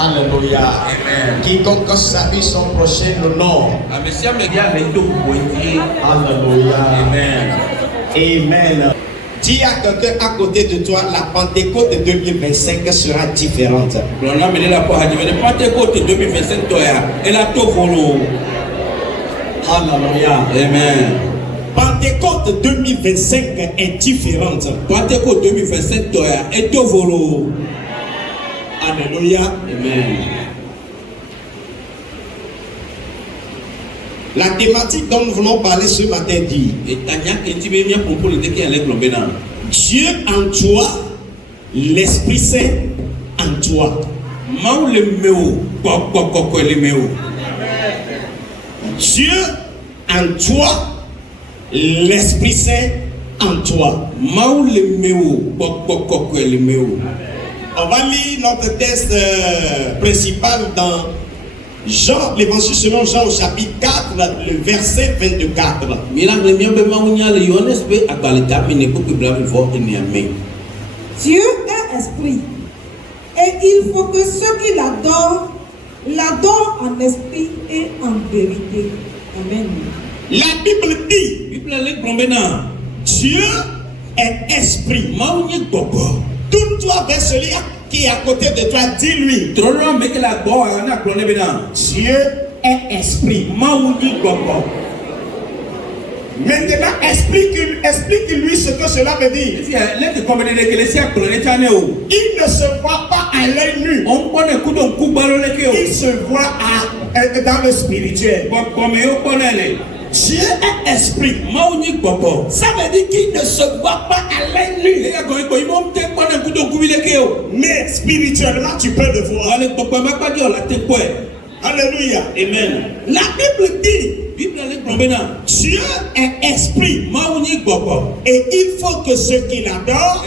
Alléluia. Amen. Quiconque salue son prochain le nom. Alléluia. Amen. Amen. Dis à quelqu'un à côté de toi, la Pentecôte de 2025 sera différente. Alléluia. Amen. Pentecôte 2025 est différente. Pentecôte 2025 est au volo. Alléluia. Amen. La thématique dont nous voulons parler ce matin dit: Dieu en toi, l'Esprit Saint en toi. Dieu en toi, l'Esprit Saint en toi. On va lire notre texte principal dans Jean, l'évangile selon Jean au chapitre 4, le verset 24. Dieu est esprit, et il faut que ceux qui l'adorent en esprit et en vérité. Amen. La Bible dit: Dieu est esprit. Tourne-toi vers celui qui est à côté de toi, dis-lui: Dieu est esprit. Maintenant, explique-lui ce que cela veut dire. Il ne se voit pas à l'œil nu. Il se voit dans le spirituel. Dieu est esprit. Ça veut dire qu'il ne se voit pas à l'œil nu. Mais spirituellement, tu peux le voir. Alléluia. Amen. La Bible dit: Dieu est esprit. Et il faut que ceux qui l'adorent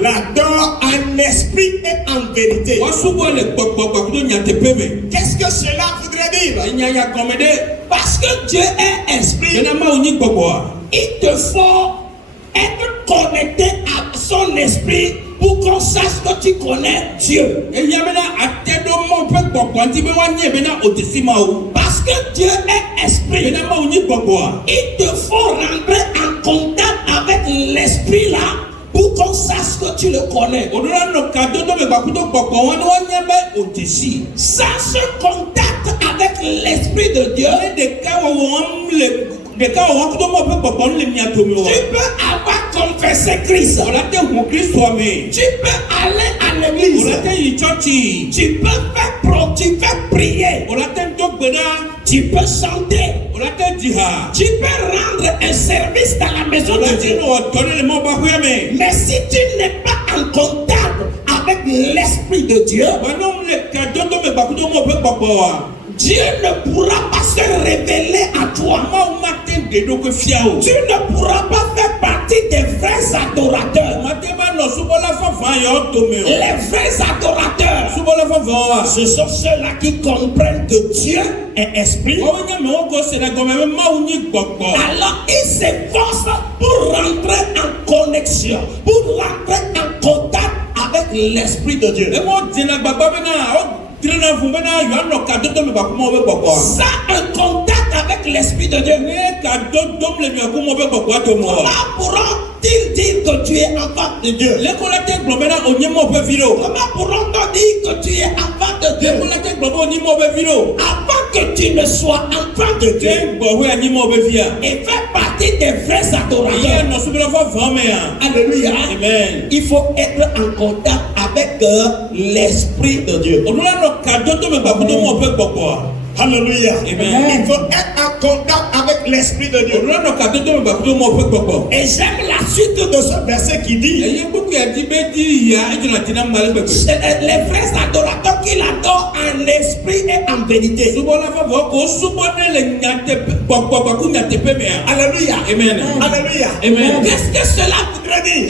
l'adorent en esprit et en vérité. Qu'est-ce que cela voudrait dire? Parce que Dieu est esprit, il te faut être connecté à son esprit pour qu'on sache que tu connais Dieu. Parce que Dieu est esprit, il te faut rentrer en contact avec l'esprit là pour qu'on sache que tu le connais. Sans ce contact avec l'esprit de Dieu, tu peux avoir confessé Christ. Tu peux aller à l'église. Tu peux prier. Tu peux chanter. Tu peux rendre un service dans la maison de Dieu. Mais si tu n'es pas en contact avec l'esprit de Dieu, Dieu ne pourra pas se révéler à toi. Tu ne pourras pas faire partie des vrais adorateurs. Les vrais adorateurs, ce sont ceux-là qui comprennent que Dieu est esprit. Alors ils s'efforcent pour rentrer en connexion, pour rentrer en contact avec l'esprit de Dieu. Ça, un contact avec l'esprit de Dieu. Comment pourront-ils dire que tu es enfant de Dieu? Comment pourront-ils dire que tu es enfant de Dieu? Avant que tu ne sois enfant de Dieu et faire partie des vrais adorateurs. Alléluia. Amen. Il faut être en contact avec l'esprit de Dieu. Alléluia. Amen. Il faut être en contact avec l'esprit de Dieu. Et j'aime la suite de ce verset qui dit: les vrais adorateurs qui l'adorent en esprit et en vérité. Alléluia. Amen. Alléluia. Amen. Qu'est-ce que cela voudrait dire?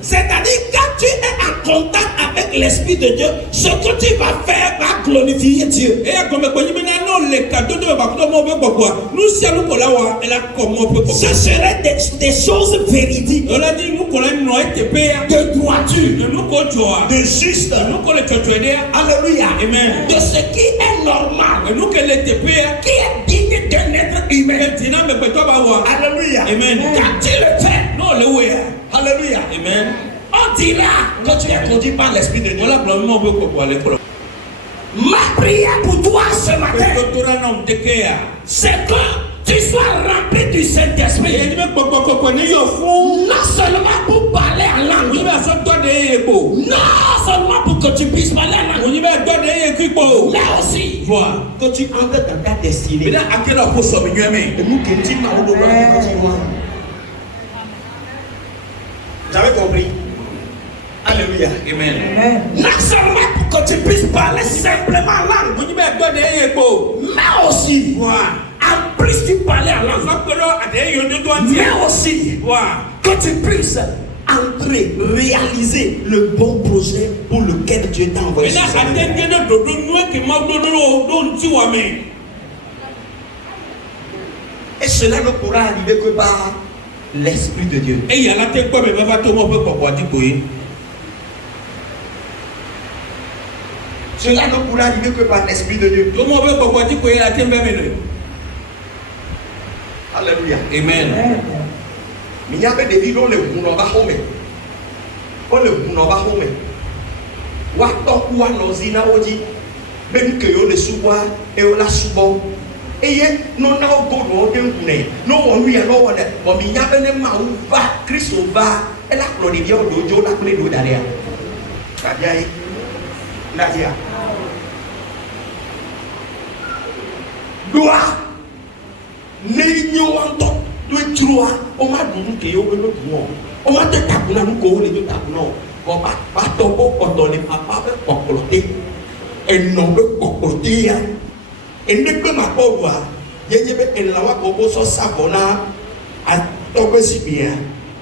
C'est-à-dire quand tu es en contact avec l'Esprit de Dieu, ce que tu vas faire va glorifier Dieu. Et comme les cadeaux de ce serait des choses véridiques, de droiture, de juste, alléluia, amen, de ce qui est normal, qui est digne d'un être humain. Alléluia, amen. Quand tu le fais, alléluia, amen, on dira que tu es conduit par l'Esprit de Dieu. Ma prière pour toi ce matin, c'est que tu sois rempli du Saint-Esprit. Non seulement pour parler en langue, non seulement pour que tu puisses parler en langue, mais aussi que tu entres dans ta destinée. Vous avez compris? Alléluia. Amen. Non seulement pour que tu puisses parler simplement en langue, mais aussi, en plus tu parler en langue, mais aussi que tu puisses entrer, réaliser le bon projet pour lequel Dieu t'a envoyé. Et cela ne pourra arriver que par l'Esprit de Dieu. Cela ne pourra arriver que par l'Esprit de Dieu. Alléluia. Amen. Mais il y avait des vies dont le monde va homer. Quand le monde va homer. Watokuwa nozina oji. Même que yo le suba et la suba. Et non na ogodo odengune. No onu ya no wona. Bo mi ya bene ma uva Christ va. Et la glorifier dojo la ple do daria. Kabia Nadia. Doa Nenyo anto do trua o ma dunu ke o lo duo o ma te takuna nu ko le do takuna o ba to bo odo le papa be kokolote eno be kokolote ya ende pe ma ko wa ye be enlawa ko bo so sabona a to be sibia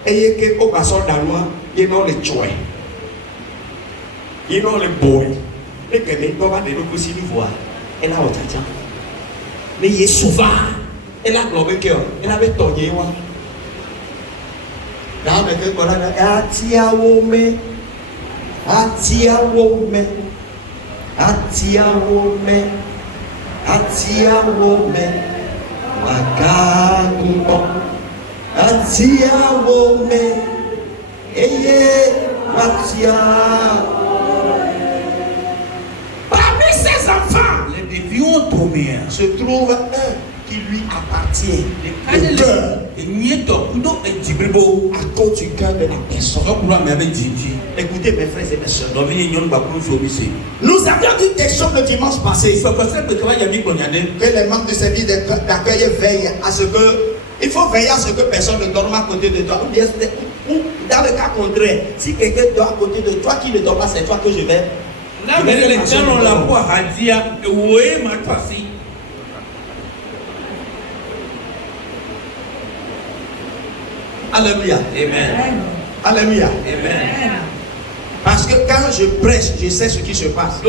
eye ke ko ba so danwa ye no le choe ye no le boy le ke me to ba de no ko si ni voa e la o chacha ne ye souvent elle a globé que elle avait togné wa là mais que voilà atia wome wakago atia wome eye atia. Parmi ses enfants les déviants tombés se trouve un qui lui appartient, le cœur, à cause du cœur de la personne. Écoutez mes frères et mes soeurs, nous avions dit des choses le dimanche passé, que les membres de service d'accueil veillent à ce que, il faut veiller à ce que personne ne dorme à côté de toi, ou bien dans le cas contraire, si quelqu'un dort à côté de toi qui ne dort pas, c'est toi que je vais. Alléluia. Amen. Alléluia. Amen. Parce que quand je prêche, je sais ce qui se passe.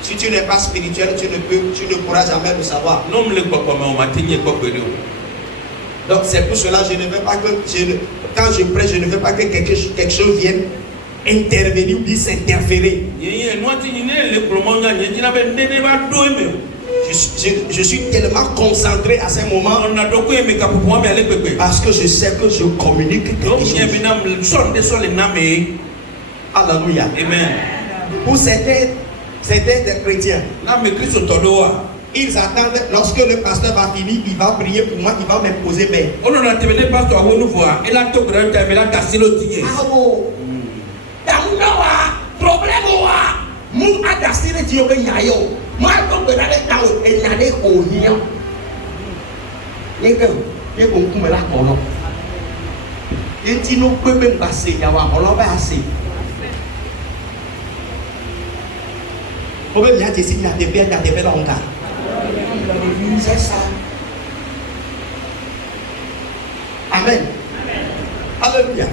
Si tu n'es pas spirituel, tu ne pourras jamais le savoir. Donc c'est pour cela que je ne veux pas que, quand je prêche, je ne veux pas que quelque chose vienne intervenir ou bien s'interférer. Je suis tellement concentré à ces moments parce que je sais que je communique quelque chose. Alléluia. Amen. Pour certains des chrétiens, ils attendent lorsque le pasteur va finir, il va prier pour moi, il va m'imposer paix. C'est ça. Amen. Alléluia.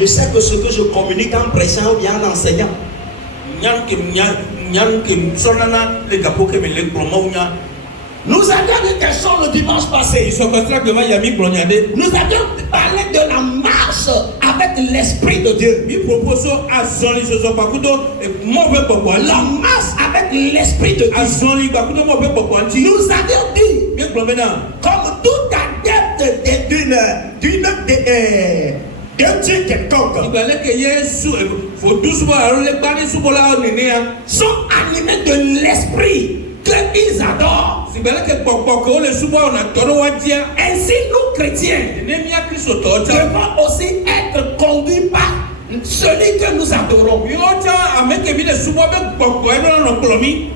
Je sais que ce que je communique en prêchant ou bien en enseignant, nous avions des questions le dimanche passé. Nous avions parlé de la marche avec l'Esprit de Dieu. La marche avec l'Esprit de Dieu. Nous avions dit, comme tout adepte d'un Dieu quelconque, sont animés de l'Esprit qu'ils adorent. Ainsi, nous chrétiens devons aussi être conduits par celui que nous adorons.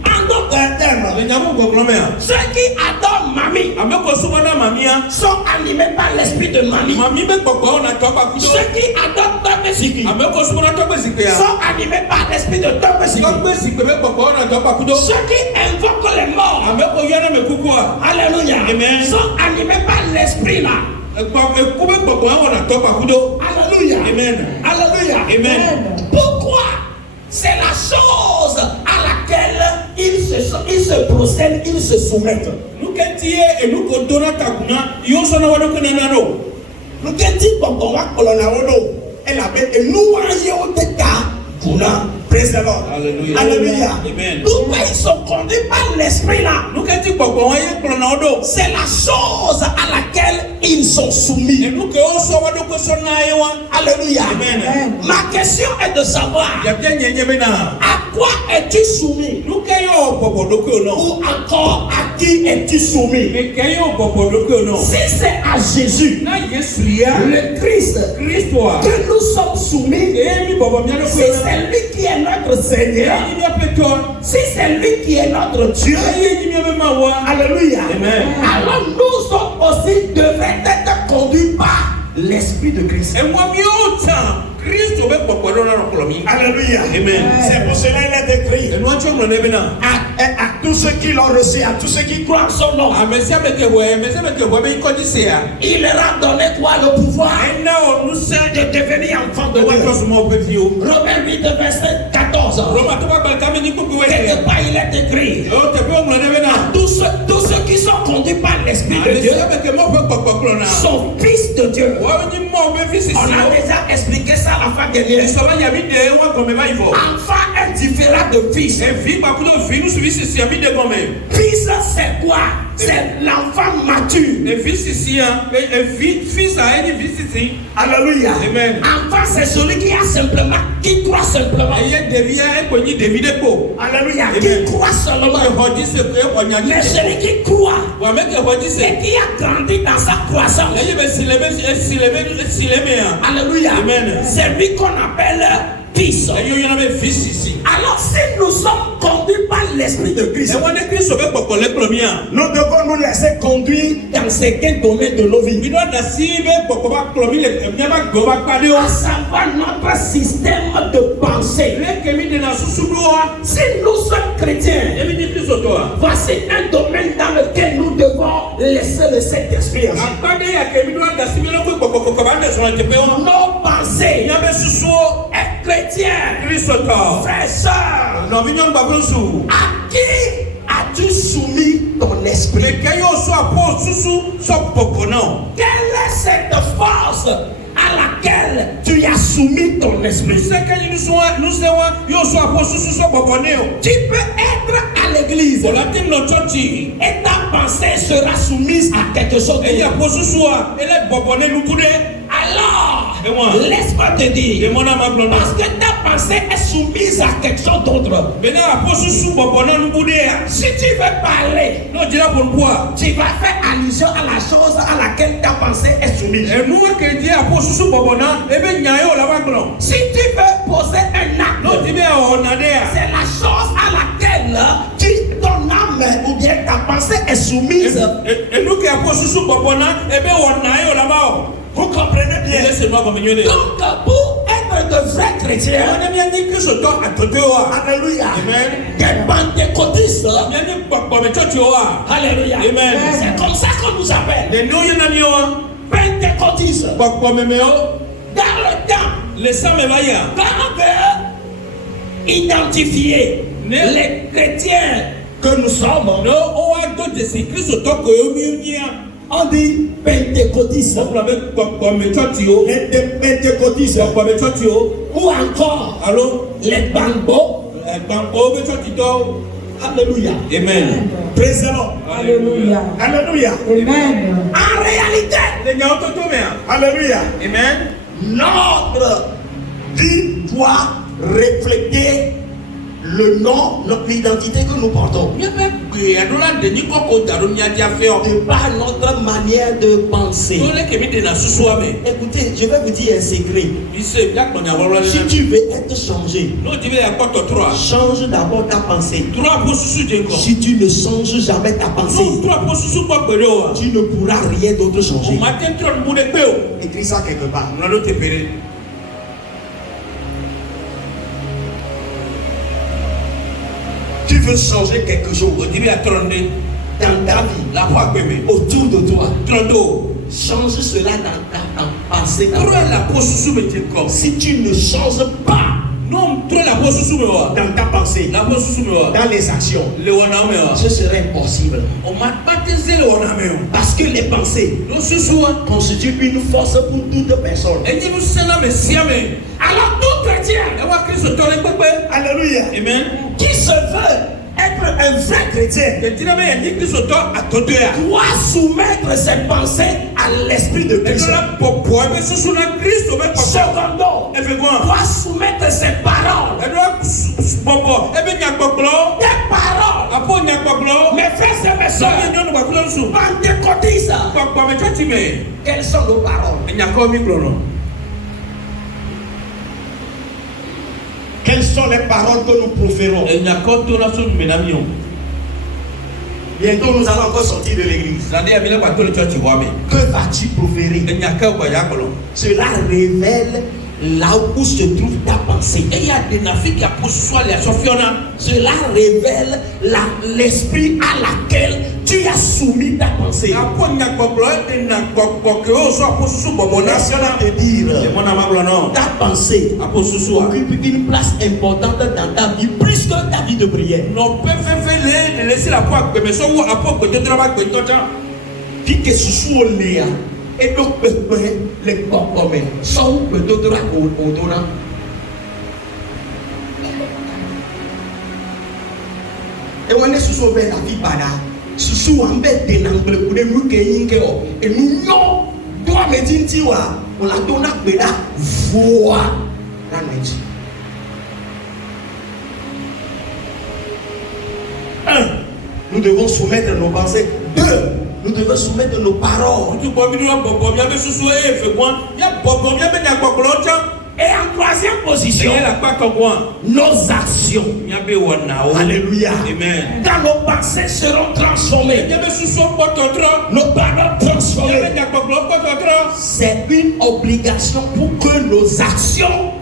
En d'autres termes, ceux qui adorent Mamie sont animés par l'esprit de Mamie. Ceux qui adorent Topesiki sont animés par l'esprit de Topesiki. Ceux qui invoquent les morts, alléluia, sont animés par l'esprit là. Alléluia. Amen. Alléluia. Amen. Pourquoi? C'est la chose à laquelle ils se procèdent, ils se soumettent. Nous praise the Lord. Alléluia. Alléluia. Amen. Pourquoi ils sont conduits par l'esprit là? C'est la chose à laquelle ils sont soumis. Alléluia. Amen. Ma question est de savoir à quoi es-tu soumis? Ou encore à qui es-tu soumis? Si c'est à Jésus, le Christ, que nous sommes soumis, si c'est lui qui est notre Seigneur, si c'est lui qui est notre Dieu, alléluia. Amen. Alors nous sommes aussi devraient être conduits par l'Esprit de Christ. Alléluia. Amen. C'est pour cela qu'il est écrit à tous ceux qui l'ont reçu, à tous ceux qui croient en son nom. Il leur a donné quoi? Le pouvoir de devenir enfants de Dieu. Romains 8, verset 14. Quelque part il est écrit à tous ceux qui sont conduits par l'Esprit de Dieu sont fils de Dieu. On a déjà expliqué ça à la fin dernière. Enfant est différent de fils. Fils, c'est quoi? C'est l'enfant mature. Alléluia. Amen. Enfant, c'est celui qui a simplement, qui croit simplement. Alléluia. Qui croit seulement. Mais celui qui croit et qui a grandi dans sa croissance. Alléluia. Amen. C'est lui qu'on appelle fils. Alors si nous sommes conduits par l'Esprit de Christ, nous devons nous laisser conduire dans certains domaines de nos vies. À savoir notre système de pensée. Si nous sommes chrétiens, voici un domaine dans lequel nous devons laisser le Saint-Esprit. Nos pensées est chrétien, frère, sœur, à qui as-tu soumis ton esprit? Quelle est cette force à laquelle tu as soumis ton esprit? Tu peux être à l'église et ta pensée sera soumise à quelque chose. Alors, laisse-moi te dire, parce que ta pensée est soumise à quelque chose d'autre. Si tu veux parler, tu vas faire allusion à la chose à laquelle ta pensée est soumise. Si tu veux poser un acte, c'est la chose à laquelle ton âme ou bien ta pensée est soumise. Vous comprenez bien? Donc, pour être de vrais chrétiens, alléluia, des pentecôtistes, alléluia, c'est comme ça qu'on nous appelle, pentecôtistes. Dans le temps Le sang me va y a. Quand on veut identifier les chrétiens que nous sommes, No, o wa do de si Kristo to ko yo mi nia. on dit pentecôtistes. So la me ko me choti o. Les pentecôtistes. Ko me choti o. Ou encore Allô? les bambos. Bambo me choti to. Alléluia. Amen. Praise the Lord. Alléluia. Alléluia. Amen. En réalité, Le nya to to me. alléluia, Amen. notre vie doit refléter le nom, notre identité que nous portons. Mi be gbe adola de ni ko da ro nya dia fe o. Et pas notre manière de penser. To le ke mi de na susu ame. Écoutez, je vais vous dire un secret. Mi se ya ko nya woro Si le. tu veux être changé, No di be ya ko to 3. change d'abord ta pensée. 3 po susu de ko. Si tu ne changes jamais ta pensée, No 3 po susu ko gbe o. tu ne pourras rien d'autre O changer. ma te tro mu de pe o. Écris ça quelque part. Na lo te pere. Tu veux changer quelque chose O di be ya tronde. dans ta vie, La po gbe me. autour de toi. Trondo. Change cela dans ta pensée. Tro la po susu me te ko. Si tu ne changes pas No tro la po susu me wa. dans ta pensée, La po susu me wa. dans les actions, Le wana me wa. ce serait impossible. O ma pa te ze le wana me o. Parce que les pensées No susu wa. constituent une force pour toute personne. Enyi nu sena me sia me. Alors tout chrétien, E wa Kristo to le pepe. alléluia, Amen. qui se veut être un vrai chrétien, Ke tina me ya ni Kristo to atodo ya. doit soumettre ses pensées à l'esprit de E Christ. la popo e be susu na Kristo be papa. Secondo, E fe kwa. doit soumettre ses paroles. E do popo e be nya gbogbo. Tes paroles, Apo nya gbogbo. mes frères et mes So soeurs, ye nyonu ba kulo su. pentecôtistes, Popo me chati me. quelles sont nos paroles? E nya ko mi klono. Quelles sont les paroles que nous proférons? E nya ko to na so me na mi o. Bientôt nous allons encore sortir de l'église. Zande ya mi le ba to le church wa me. Que vas-tu proférer? E nya ka kwa ya kolo. Cela révèle là où se trouve ta pensée. E ya de na fi ya po so le so fiona. Cela révèle l'esprit à laquelle tu as soumis ta pensée. Apo nya gbogbo e de na gbogbo ke o so apo susu gbogbo na Laisse-moi te E dire, mo na ma blono. ta pensée Apo susu a. occupe une place importante dans ta vie, plus que ta vie de prière. No pe fe le laisser la poa gbe me so wo apo gbe to ba gbe to ta. Dit que ce soit léa et donc les popomé sont peut-être au donnant. Et on est sous la vie bada. Sous un bête de l'angle pour les nous qui et nous non. Toi me dis on la donne à Beda voix la nuit. Un, nous devons soumettre nos pensées. Deux, nous devons soumettre nos paroles. Tu bo mi no gbogbo mi be susu e fe kwa. Ya gbogbo mi be nya gbogbo lo ta. Et en troisième position, Se la pa ko kwa. nos actions. Mi be wona o. Alléluia. Amen. Quand nos pensées seront transformées, Ya be susu po to tro. nos paroles Ya be transformées, nya gbogbo po to tro. c'est une obligation pour que nos actions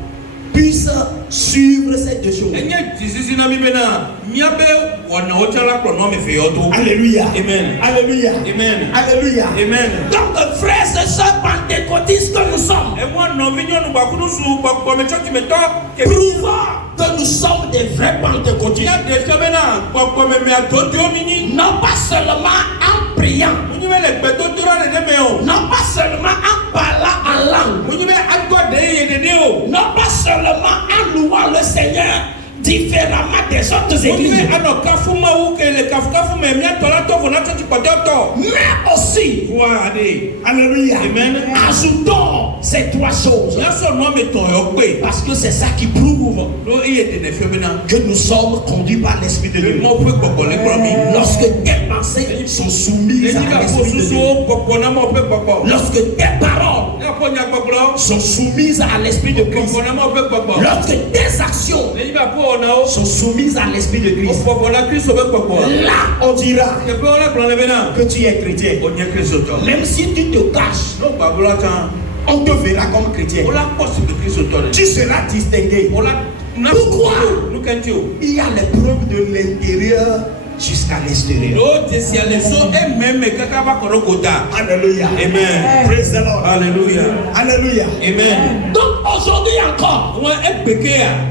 puissent suivre cette chose. Enye disisi na mi be na. Mi be wona o chala ko no me fe yo to. Alléluia. Amen. Alléluia. Amen. Alléluia. Amen. Donc, frères et sœurs pentecôtistes que nous sommes, E mo no vi nyonu ba kunu su gbogbo me chati me to. Ke prouvons que nous sommes des vrais pentecôtistes. ya de se be na gbogbo me atodo mi ni. Non pas seulement en priant, Munyi be le gbe to tro le de me o. non pas seulement en parlant en langue, Munyi be agbo de ye de o. non pas seulement en louant le Seigneur différemment des autres Munyi églises, be ano kafu ma wu ke le kafu me mi atola to vo na chati po to. mais aussi, Wa ade. alléluia, Amen. ajoutons ces trois choses, Ya so no me to yo pe. parce que c'est ça qui prouve Lo iye de ne fe be na. que nous sommes conduits par l'Esprit de Le Dieu. mo pe gbogbo le kro mi. Lorsque tes pensées sont soumises Eji à ka po l'Esprit de susu Dieu, o gbogbo na mo pe gbogbo. lorsque tes paroles Ya po nya gbogbo. sont soumises à l'Esprit de Christ, Gbogbo na mo pe gbogbo. lorsque tes actions Eji ba po na o. sont soumises à l'Esprit de Christ, Gbogbo na Kristo be gbogbo. là on dira Ke pe ona kro le be na. que tu es chrétien. O nye Kristo to. Même si tu te caches, No gbagbo ta. on te verra comme chrétien. O la po si de Kristo to le. Tu seras distingué. O la na Pourquoi? Nous kenti o. Il y a les preuves de l'intérieur jusqu'à l'extérieur. No te si ale so e meme kaka ba koro kota. Alléluia. Amen. Praise the Lord. Alléluia. Alléluia. Amen. Donc aujourd'hui encore,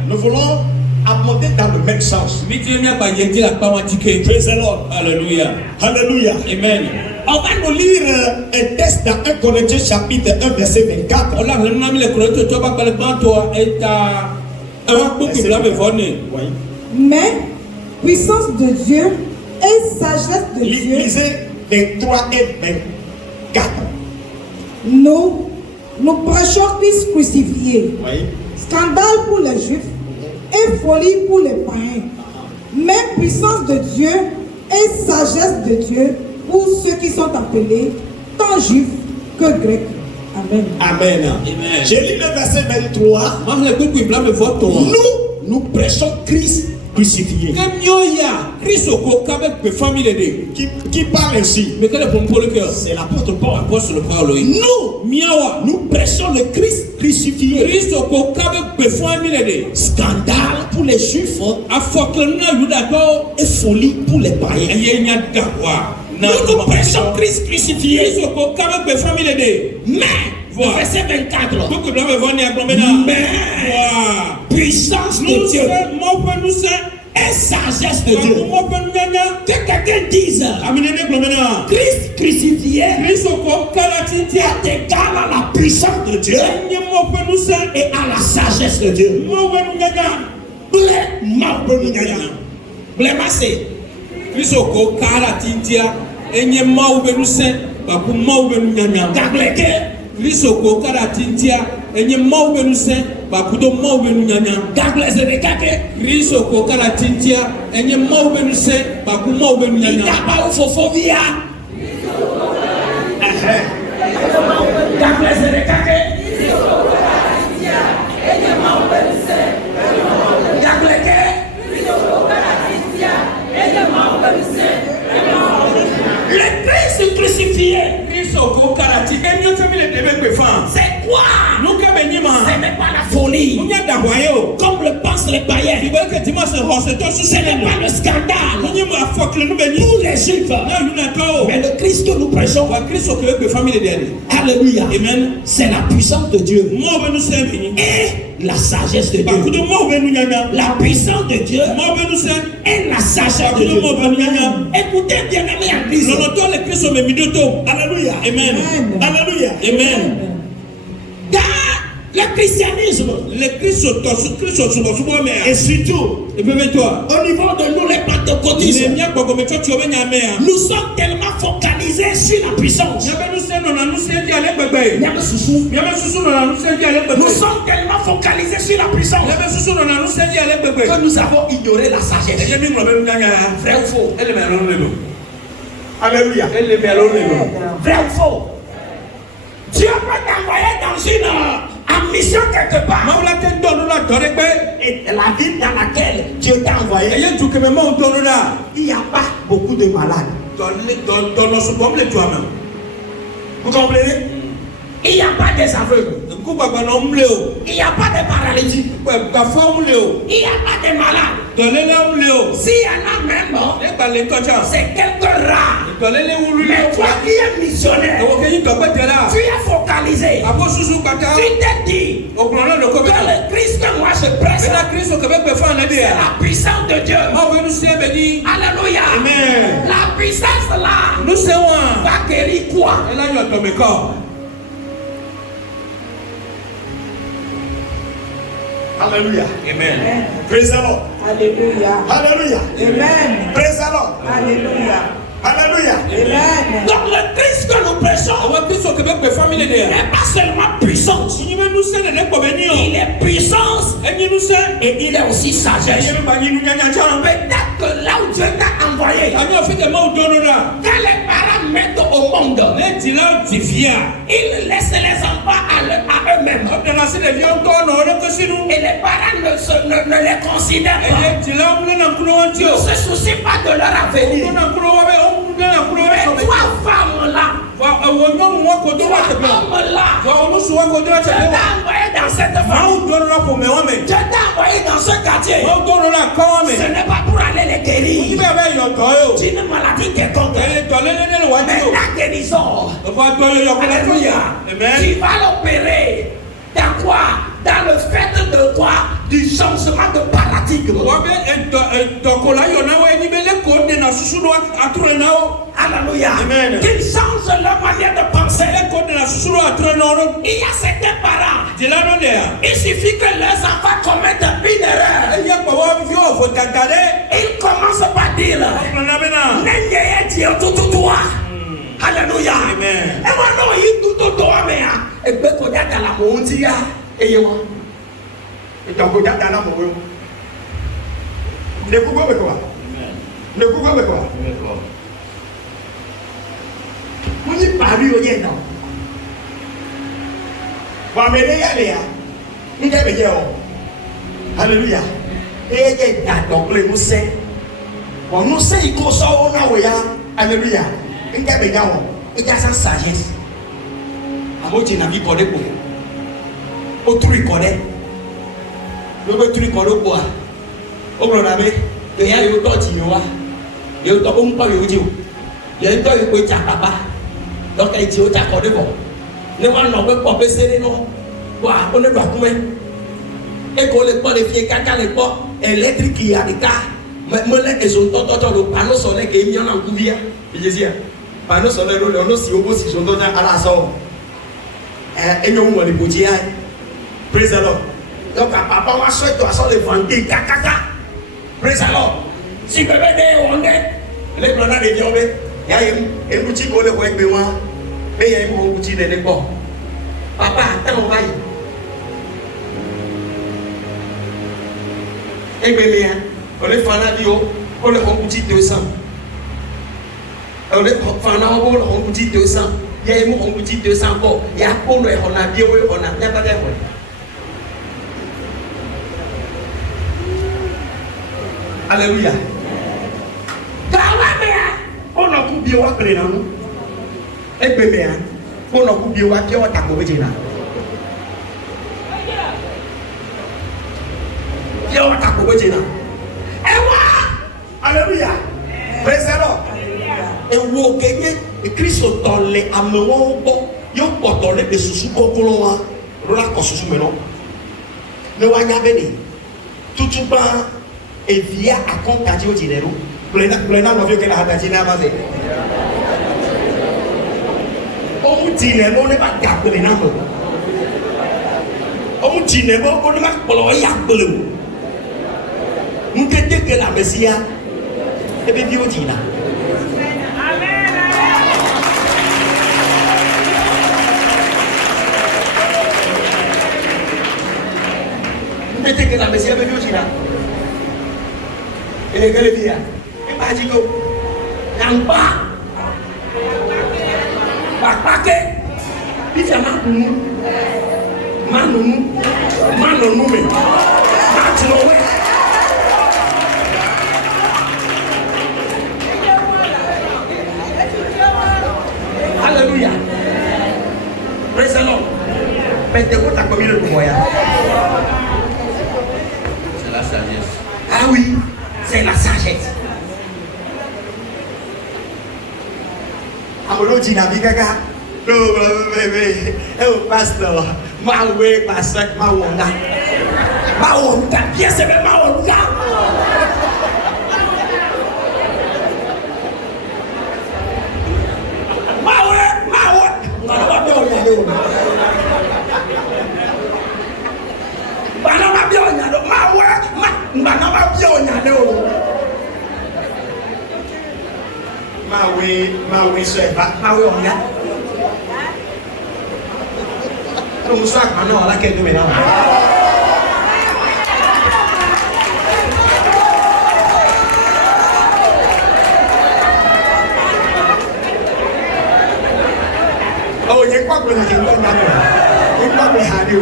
nous voulons abonder dans le même sens. Praise the Lord. Alléluia. Alléluia. Amen. On va nous lire un texte dans 1 Corinthiens chapitre 1 verset 24. Mais puissance de Dieu et sagesse de Dieu. Lisez 23 et 24. Nous prêchons Christ crucifié. Oui. Scandale pour les Juifs et folie pour les païens. Mais puissance de Dieu et sagesse de Dieu pour ceux qui sont appelés tant juifs que grecs. Amen. Amen. J'ai lu le verset 23. Nous prêchons Christ crucifié. Qui parle ainsi? C'est l'apôtre Paul. Nous prêchons le Christ crucifié. Scandale pour les juifs et folie pour les païens. Nous prêchons Christ crucifié. Mais verset 24. Mais puissance de Dieu et sagesse de Dieu. Que quelqu'un dise Christ crucifié est égal à la puissance de Dieu et à la sagesse de Dieu. Risoko karatintia enye mau benuse bakudo mau benu nyanya Daglese bekake risoko karatintia enye mau benuse baku mau benu nyanya Itaba ufofobia Daglese bekake risoko karatintia enye mau benuse Dagleke risoko karatintia enye mau benuse Le Christ crucifié. C'est quoi? Ce n'est pas la folie. Comme le pensent les païens. Ce n'est pas le scandale. Pour les juifs. Mais le Christ que nous prêchons. Alléluia. Amen. C'est la puissance de Dieu. Et la sagesse de Dieu. La puissance de Dieu. Et la sagesse de Dieu. Écoutez bien aimé en Christ. Alléluia. Amen. Alléluia. Amen. Dans le christianisme, et surtout au niveau de nous les pentecôtistes, nous sommes tellement focalisés sur la puissance. Nous sommes tellement focalisés sur la puissance que nous avons ignoré la sagesse. Vrai ou faux? Alléluia. Vrai ou faux? Dieu peut t'envoyer dans une mission quelque part. Et la ville dans laquelle Dieu t'a envoyé, il n'y a pas beaucoup de malades. Vous comprenez? Il n'y a pas des aveugles. Il n'y a pas de paralytiques. Il n'y a pas de malades. S'il y en a même, c'est quelques rares. Mais toi qui es missionnaire, tu es focalisé. Tu t'es dit que le Christ que moi je prêche, c'est la puissance de Dieu. Alléluia. La puissance là va guérir quoi? Alléluia. Amen. Praise the Lord. Alléluia. Alléluia. Amen. Praise the Lord. Alléluia. Alléluia. Amen. Donc le Christ que nous prêchons n'est pas seulement puissance. Il est puissance et il est aussi sagesse. Peut-être que là où Dieu t'a envoyé, quand les parents mettent au monde, ils laissent les enfants à eux-mêmes. Et les parents ne les considèrent pas. Ne se soucient pas de leur avenir. Mais toi, femme là, toi, homme là, Dieu t'a envoyé dans cette famille. Dieu t'a envoyé dans ce quartier. Ce n'est pas pour aller les guérir. C'est une maladie quelconque. Mais la guérison, alléluia, tu vas l'opérer. Dans quoi? dans le fait de quoi? Du changement de paradigme. Alléluia. Amen. Qu'ils changent leur manière de penser. Il y a certains parents. Il suffit que leurs enfants commettent une erreur. Ils commencent par dire Alléluia. Amen. Et maintenant, il tout autour et bien qu'on y a dans la mondia et moi. Et donc, on y a dans la mondia. Ne pouvez pas quoi? Ne pouvez pas quoi? On y parle au yen non. Wa me le ya le ya. Ni de be je o. Alléluia. Et je da donc le muse. Bon nous c'est il so na we ya. Alléluia. Ni de be ya o. Et ya sa sagesse. Amoji na bi ko de ko. O turi ko de. Lo be turi ko lo ko a. O bro na be. De ya yo to ti yo wa. Yo to ko npa yo ji o. Yo to yo ko ja papa. Donc il dit au d'accord de bon. Ne va non pas passer non. Quoi, on ne doit pas. Et qu'on les pas les pieds caca les pas électrique qui a des cas. Mais les ont le panneau solaire qui est mis en couvert. Je dis panneau solaire on aussi au bout si sont dans à la sorte. Et nous on les bouger. Praise the Lord. Donc papa va souhaiter toi sur les vendre caca. Praise the Lord. Si bébé on est les plans de Dieu. Ya et boutique on le voit bien moi. Mais il y a une boutique de l'époque. Papa, attends, on va y. Et bien, on est fan à Dio, on est en boutique 200. On est fan à Dio, on est boutique 200. Il y a une boutique 200 encore. Il y a pour nous, on a Dio, on a pas d'air. Alléluia. On a coupé au après nous. Et bébé, on a coupé au après, on a coupé au après. Alléluia. Praise the Lord. Et vous gagnez, et Christ dans les amours, yo portons les sous kokoloa, rola kosusu meno. Ne wanya bene. Tout bas et via accompagner au dinero. Plena no vio que la hatajina base. On dinero ne va capter namo. On dinero on ne va ploya bleu. Nous t'étais que la Messia et bien Dieu dit là. Nous t'étais que la Messia et bien Dieu dit là. Et les gars le disent, et pas dit que n'amba, pas paquet, puis ça m'a pour nous, manou, mais maintenant. Alléluia. Praise the Lord. Pentecôte a commis le moyen. C'est la sagesse. Ah oui, c'est la sagesse. Amolo dynamique gaga. Oh pasteur, ma ouais pasteur, ma wonga. Ma wonga, bien c'est ma wonga. Mawe seba, mawe onga. Kamu sak mana orang kaya tu memang. Oh, yang kuat boleh hadir tu mana? Yang kuat boleh hadir.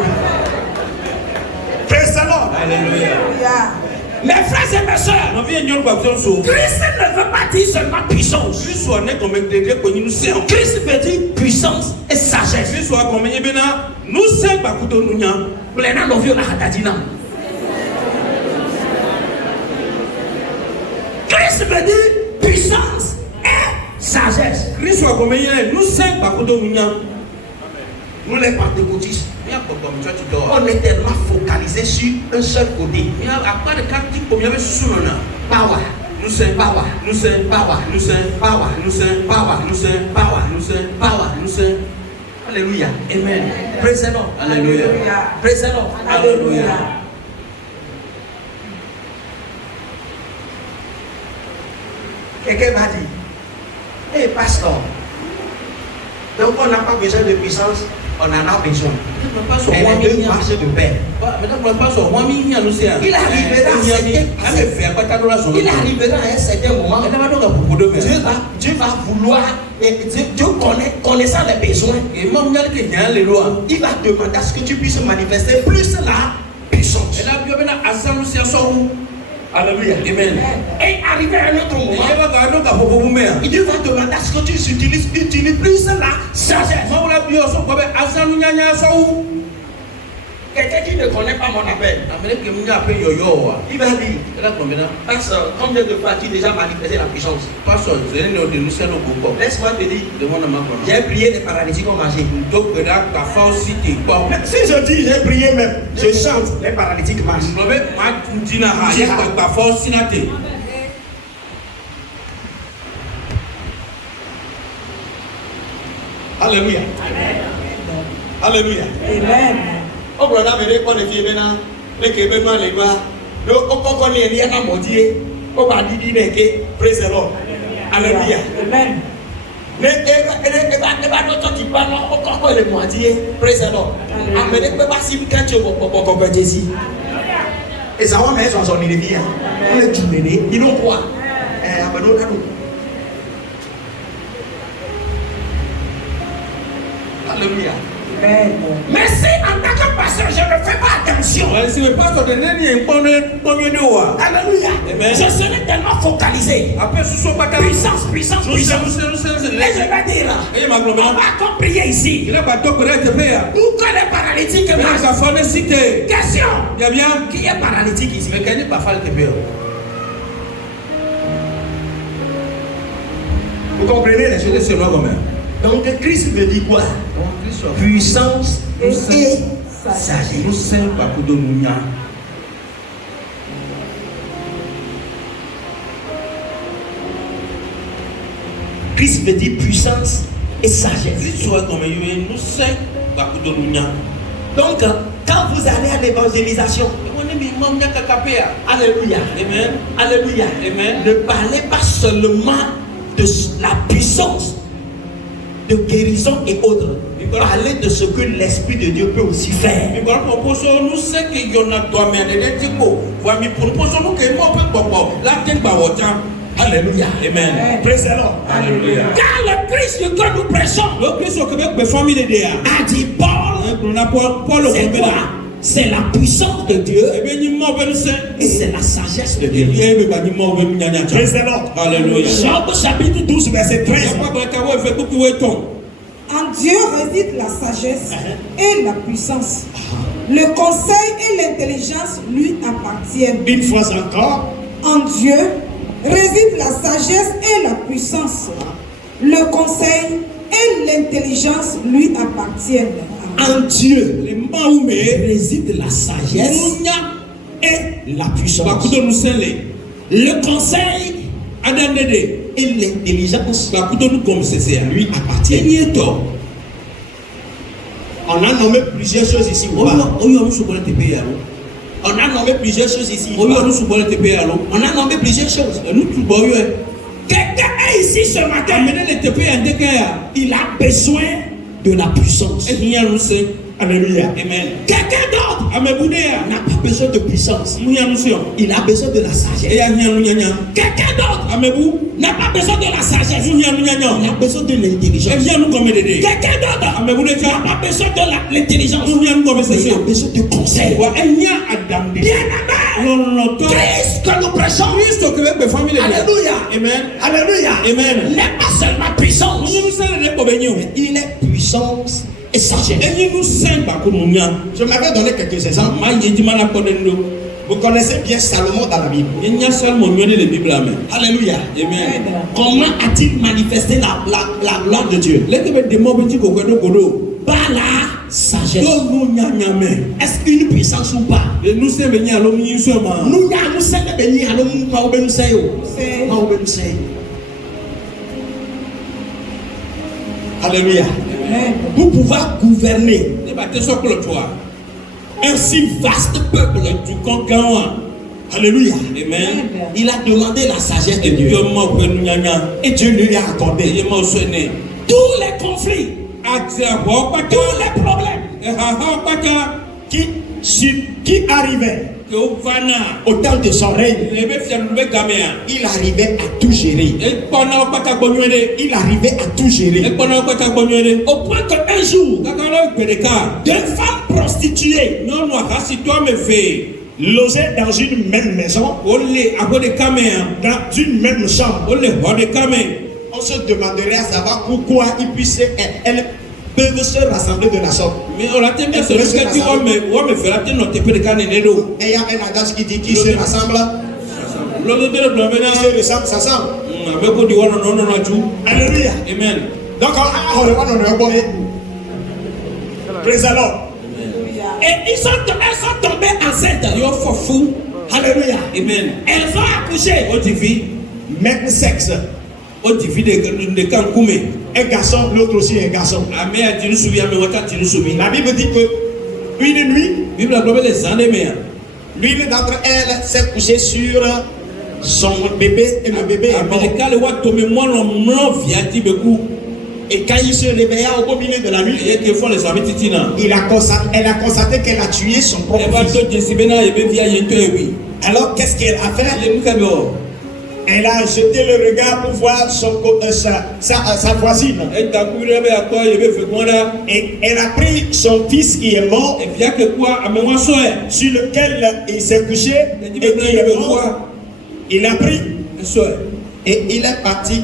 Praise the Lord. Alléluia. Mes frères et mes sœurs, Christ ne veut pas dire seulement puissance. Christ veut dire puissance et sagesse. Christ veut dire puissance et sagesse. Nous les pentecôtistes, on est tellement focalisés sur un seul côté. Power. Nous sommes power. Nous sommes power. Nous sommes power. Nous sommes power. Nous sommes power. Nous sommes power. Nous sommes. Alléluia. Amen. Praise the Lord. Alléluia. Praise the Lord. Alléluia. Quelqu'un m'a dit, hey pasteur, donc on n'a pas besoin de puissance, on en a besoin. Mais les deux marchent de pair. Il arrivera à un certain moment, Dieu va vouloir, Dieu connaissant les besoins, il va demander à ce que tu puisses manifester plus la puissance. Alléluia. Amen. Et arrivé à un autre moment, Dieu va demander à ce que tu utilises plus la sagesse. Quelqu'un qui ne connaît pas mon appel, il va dire, pasteur, combien de fois as-tu déjà manifesté la puissance? Laisse-moi te dire, j'ai prié, les paralytiques ont marché. Si je dis j'ai prié même, je chante, les paralytiques marchent. Alléluia. Alléluia. Amen. O brother me dey call the kebe na kebe ma le gba do o koko ni eri na modie o ba didi na ke praise the Lord. Hallelujah. Amen. Ne ba do to ti ba no o koko le modie praise the Lord. Amene pe ba sim kan che bo Jésus. Et ça va mais son ni vie. Le tu nene, il non quoi. Ameno na do. Hallelujah. Mais si en tant que pasteur je ne fais pas attention, alléluia, je serai tellement focalisé. Puissance. Et je vais dire, on va encore prier ici. Pour que les paralytiques marchent. Question, qui est paralytique ici? Vous comprenez les choses? Donc Christ veut dire quoi? Puissance et sagesse. Christ veut dire puissance et sagesse. Donc, quand vous allez à l'évangélisation, alléluia, amen, alléluia, amen, ne parlez pas seulement de la puissance de guérison et autres. Parler de ce que l'Esprit de Dieu peut aussi faire. Alléluia. Amen. Praise the Lord. Alléluia. Car le Christ que nous prêchons a dit Paul, c'est quoi? C'est la puissance de Dieu et c'est la sagesse de Dieu. Praise the Lord. Alléluia. Job chapitre 12 verset 13. En Dieu réside la sagesse et la puissance. Le conseil et l'intelligence lui appartiennent. Une fois encore. En Dieu réside la sagesse et la puissance. Le conseil et l'intelligence lui appartiennent. En Dieu réside la sagesse et la puissance. Le conseil et l'intelligence lui appartiennent. On a nommé plusieurs choses ici. On a nommé plusieurs choses ici. On a nommé plusieurs choses. Quelqu'un est ici ce matin. Il a besoin de la puissance. Alléluia. Amen. Quelqu'un d'autre n'a pas besoin de puissance. Il a besoin de la sagesse. Quelqu'un d'autre n'a pas besoin de la sagesse. Il a besoin de l'intelligence. Quelqu'un d'autre n'a pas besoin de l'intelligence. Il a besoin de conseil. Bien aimé, Christ que nous prêchons. Alléluia. Amen. Alléluia. Amen. Il n'est pas seulement puissance. Il est puissance et sagesse. Je m'avais donné quelques exemples. Vous connaissez bien Salomon dans la Bible. Alléluia. Comment a-t-il manifesté la gloire de Dieu? par la sagesse. nyame. Est-ce qu'une puissance ou pas? Et nous sommes venus à l'homme seulement. Nous sommes venus à l'homme pas au C'est Alléluia. Amen. Pour pouvoir gouverner Débattez sur le toit. un si vaste peuple, Du conquérant. alléluia, Amen. il a demandé la sagesse de Dieu. Dieu m'a pris nyanya. Et Dieu lui a accordé Et m'a sonné. tous les conflits, Accès à voir pas tous les problèmes Et haha pas qui arrivaient que au vana. au temps de son règne. Les bébés fiers nous gaméa. Il arrivait à tout gérer. Et pendant pas ta bonne idée. Il arrivait à tout Et gérer. pendant pas ta bonne idée. Au point qu'un jour, Kakana Pédeka. deux femmes prostituées Non, moi, si toi me fais. logeaient dans une même maison, Olé, à de caméa. dans une même chambre. Olé, à de caméa. On se demanderait à savoir pourquoi elles peuvent se rassembler de la sorte. Mais on a tellement ce que tu vois, mais on me fait la tête, notre Pédeka n'est d'eau. Et il y a un adage qui dit qui se rassemble, L'autre de la qui se ressemble, s'assemble. avec vous, du non, non, tout. Alléluia. Amen. Donc, on va nous regarder. Praise the Lord. Et elles sont tombées enceintes. Yo, fou. Alléluia. Amen. Elles ont accouché. Au divi, Même sexe. au divi de Kankoumé. Un garçon, l'autre aussi un garçon. La mère, tu nous souviens, mais on tu nous souviens. La Bible dit que une nuit, Bible a globé les années, mais. l'une d'entre elles s'est couchée sur son bébé et le bébé est mort. Américain, le roi Tomé, moi, l'on vient dire beaucoup. Et quand il se réveilla au beau milieu de la nuit, Il y a des fois les amis titina. elle a constaté qu'elle a tué son Et propre va fils. te décimer, et bien, via Yento, oui. Alors qu'est-ce qu'elle a fait? Il est nous caméo. Elle a jeté le regard pour voir sa voisine. Et t'as couru avec à toi, il veut faire quoi là? Et elle a pris son fils qui est mort, Et bien que quoi, à moi, soin. sur lequel il s'est couché, Il dit, et mais qui il est veut mort. quoi? Il a pris Soin. et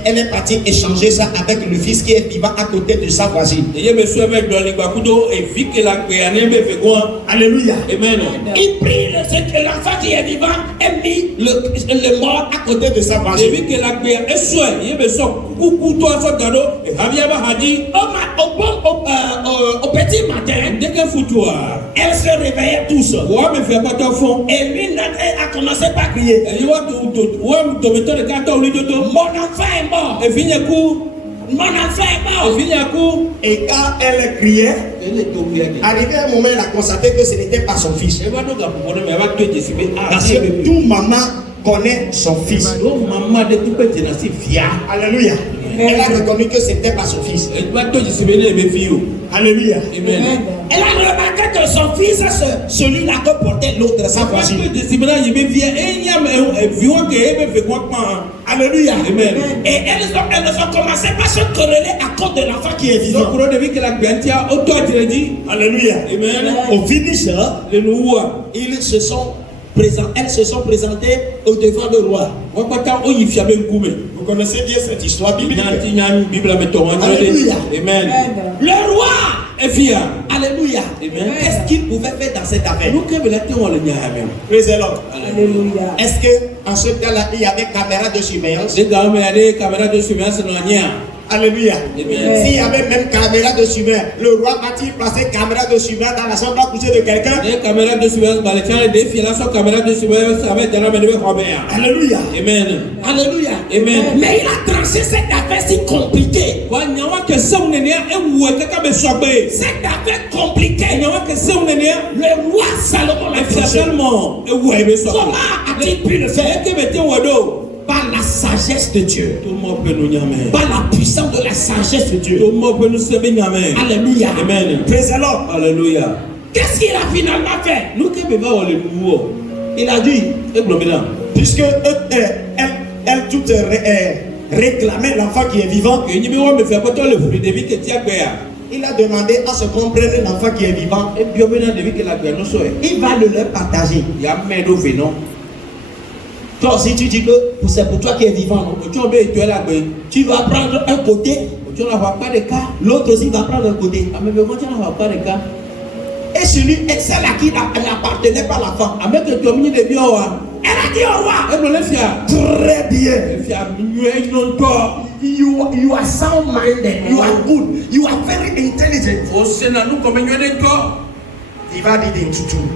elle est partie échanger ça avec le fils qui est vivant à côté de sa voisine. Et il me soin avec dans les bakudo, et vit que la créanée me fait quoi? Alléluia. Amen. Il prit l'enfant qui est vivant et mit le mort à côté de sa Et voisine. vit que la créanée est soin. Il me sort coucou, toi, son cadeau, et Javier m'a dit, Au petit matin, dès qu'un foutoir, elles se réveillaient tous. ouais, me fait pas ton fond. Et lui a commencé par crier. Et il va te mettre le carton au lieu de Mon enfant est mort. et finir coup, Mon enfant est et mort. finir coup. Et quand elle criait, Elle est tombée. arrivé un moment, elle a constaté que ce n'était pas son fils. Elle va donc apprendre, mais elle va te décimer. Parce que tout maman connaît son fils. Donc, maman de tout petit, c'est fiable. Alléluia. Elle a reconnu que ce n'était pas son fils. Elle va te décimer les filles. Alléluia. Amen. Elle a remarqué que son fils, celui-là que portait l'autre, sa Elle va voisine. te décimer, il me vient, et il y a un vieux qui me fait quoi? Alléluia. Amen. Et elles ont commencé par se quereller à cause de l'enfant qui est Donc, vivant. pour le que la grantia, auto tu l'as dit. Alléluia. Amen. Au finish, Le nouveau. elles se sont présentées au devant du roi. On va pas où il fait bien coumer. Vous connaissez bien cette histoire biblique. Il y a une Bible à mettre en Alléluia. Amen. Le roi, Et fia. alléluia, Amen. qu'est-ce qu'il pouvait faire dans cette affaire? Nous, quand on le dit à même. Praise the Lord. Alléluia. Est-ce qu'en ce temps-là, il y avait caméra de surveillance? C'est quand même des caméras de surveillance dans la nière. Alléluia. Amen. S'il y avait même caméra de surveillance, le roi va-t-il placer caméra de surveillance dans la chambre à coucher de quelqu'un? Des caméras de surveillance, bah, les gens, des filles là sont caméras de surveillance avec des noms de Robert. Alléluia. Amen. Alléluia. Amen. Mais il a tranché cette affaire si compliquée. Wa nyawa que ça on est né et où est que me sobe. Cette affaire compliquée. Nyawa que ça on est né Le roi Salomon l'a tranché. officiellement et où est me sobe. Comment a-t-il pu le faire? Que mettez wado. Par la sagesse de Dieu. Tout le monde peut nous nyame. Par la puissance de la sagesse de Dieu. Tout le monde peut nous servir nyame. Alléluia. Amen. Praise the Lord. Alléluia. Qu'est-ce qu'il a finalement fait? Nous que me va le nouveau. Il a dit, Et globina. puisque elle toutes réclamait l'enfant qui est vivant, Et ni me wa me fait pas toi le fruit de vie que tu as créé. il a demandé à ce qu'on prenne l'enfant qui est vivant. Et bien maintenant de vie que la créé nous soit. Il va le leur partager. Ya medo venon. Toi aussi, tu dis que c'est pour toi qui est vivant, non? Tu obé tu es là ben. Tu vas prendre un côté, Tu la vois pas de cas. l'autre aussi va prendre un côté. Ah mais quand tu la vois pas de cas. Et celle à qui n'appartenait pas l'enfant. Avec que tu as mis de bio wa. Elle a dit au roi, Et le fia. très bien. Le fia mieux non toi. you are sound-minded. You are good. You are very intelligent. Divide it into two.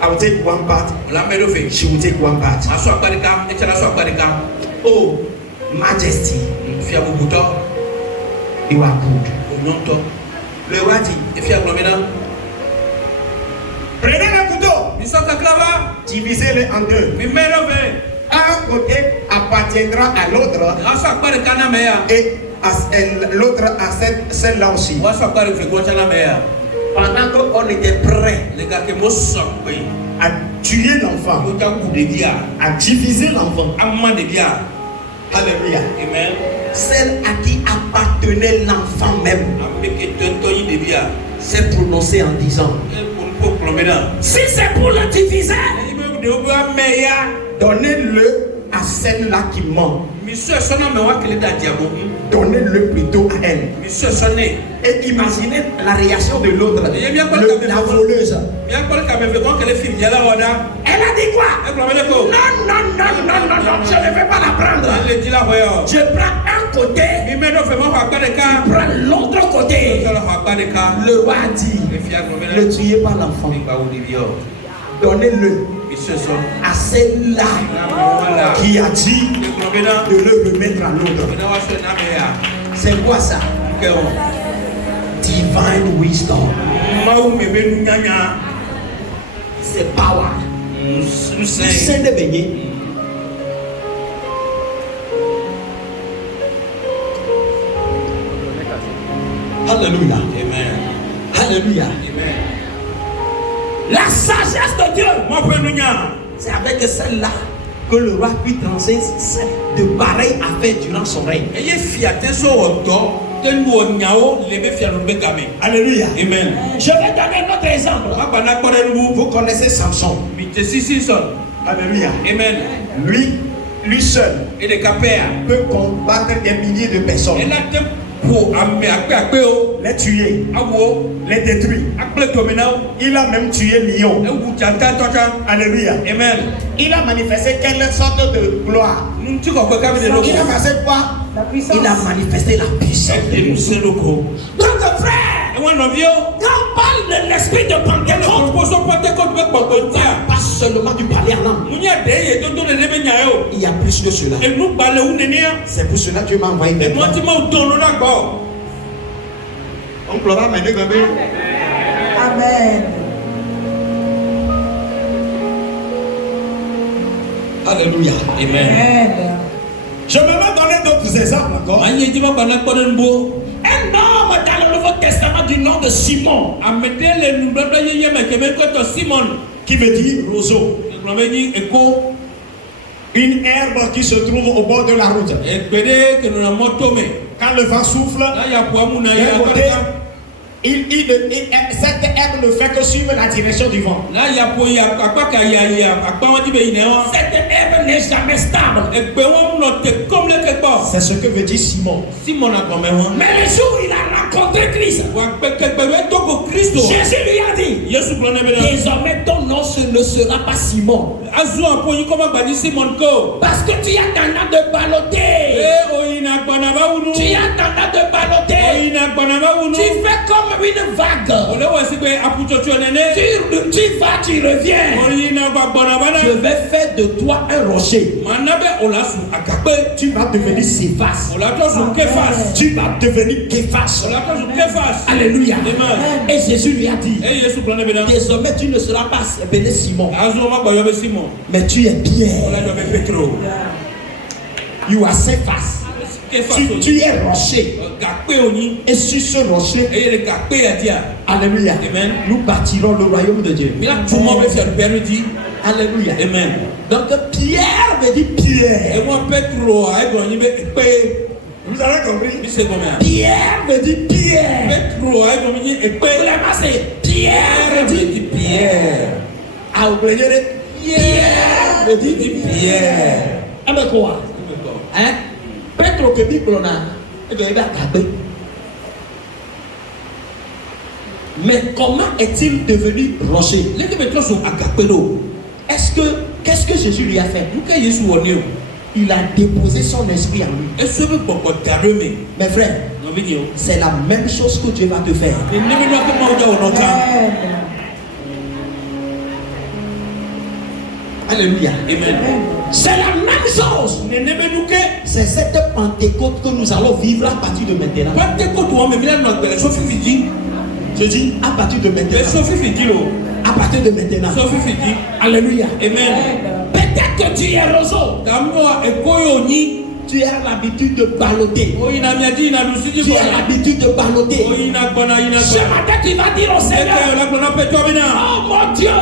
I will take one part. She will take one part. Oh, Majesty, you are good. Le roi dit, prenez le couteau, divisez-le en deux. Un côté appartiendra à l'autre et l'autre à celle-là aussi. Pendant qu'on était prêt à tuer l'enfant, à diviser l'enfant. Alléluia. Amen. Celle à qui appartenait l'enfant même s'est prononcée en disant, si c'est pour le diviser, donnez-le à celle-là qui ment. Donnez-le plutôt à elle. Et imaginez la réaction de l'autre, la voleuse. Elle a dit quoi? Non, je ne vais pas la prendre. Je prends un côté, tu prends l'autre côté. Le roi a dit, ne tuez pas l'enfant. Donnez-le à celle-là qui a dit de le remettre à l'autre. C'est quoi ça? Divine wisdom. C'est power. C'est de baigner. Alléluia. Amen. Alléluia. Amen. La sagesse de Dieu, c'est avec celle-là que le roi puis trancher de pareilles affaires durant son règne. Alléluia. Amen. Je vais donner un autre exemple. Vous connaissez Samson. Alléluia. Amen. Lui seul peut combattre des milliers de personnes. Les tuer, les détruire. Il a même tué Lion. Alléluia. Amen. Il a manifesté quelle sorte de gloire? Il a manifesté quoi? La puissance. Il a manifesté la puissance. Donc frère, quand on parle de l'esprit de Pentecôte, pas seulement du parler en langue. Il y a plus que cela. C'est pour cela que Dieu m'a envoyé vers toi. On pleura maintenant. Amen. Alléluia. Amen. Je vais même donner d'autres exemples encore. Un homme dans le Nouveau Testament du nom de Simon, qui veut dire roseau. Une herbe qui se trouve au bord de la route. Quand le vent souffle, cette herbe ne fait que suivre la direction du vent. Cette herbe n'est jamais stable. C'est ce que veut dire Simon. Mais le jour où il a rencontré Christ, Jésus lui a dit, désormais ton nom ne sera pas Simon. Parce que tu as tendance de balloter. Tu as tendance de balloter. Tu fais comme une vague. Tu vas, tu reviens. Je vais faire de toi un rocher. Tu vas devenir Céphas. Tu vas devenir Képhas. Alléluia. Et Jésus lui a dit, désormais tu ne seras pas appelé Simon, mais tu es Pierre. You are Céphas. Tu es rocher. Et sur ce rocher, alléluia, nous bâtirons le royaume de Dieu. Alléluia. Amen. Donc Pierre veut dire Pierre. Vous avez compris? Pierre veut dire Pierre. C'est Pierre veut dire Pierre. Ah, vous voyez, Pierre veut dire Pierre. Avec quoi? Hein? Petro que Bible a, mais comment est-il devenu rocher? Qu'est-ce que Jésus lui a fait? il a déposé son esprit en lui. Et ce que beaucoup d'arrêter. Mes frères, c'est la même chose que Dieu va te faire. Alléluia. Amen. C'est la même chose. C'est cette Pentecôte que nous allons vivre à partir de maintenant. Je dis à partir de maintenant. À partir de maintenant. Alléluia. Amen. Peut-être que tu es roseau. Tu as l'habitude de balloter. Tu as l'habitude de balloter. Ce matin, tu vas dire au Seigneur: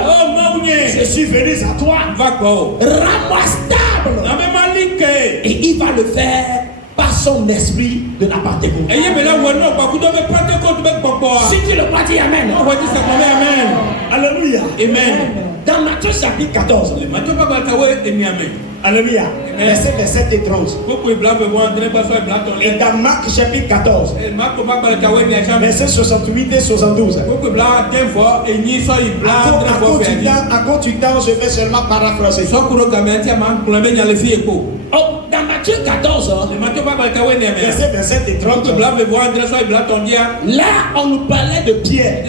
oh mon Dieu, je suis venu à toi. Rends-moi stable. Et il va le faire par son esprit de la Pentecôte. Si tu le crois, dis Amen. Alléluia. Amen. Dans Matthieu chapitre 14. Alléluia. Verset 7 et 13. Et dans Marc chapitre 14. Verset 68 et 72. À cause du temps, je vais seulement paraphraser. Oh, dans Matthieu 14, verset 27 et 30. Là, on nous parlait de Pierre.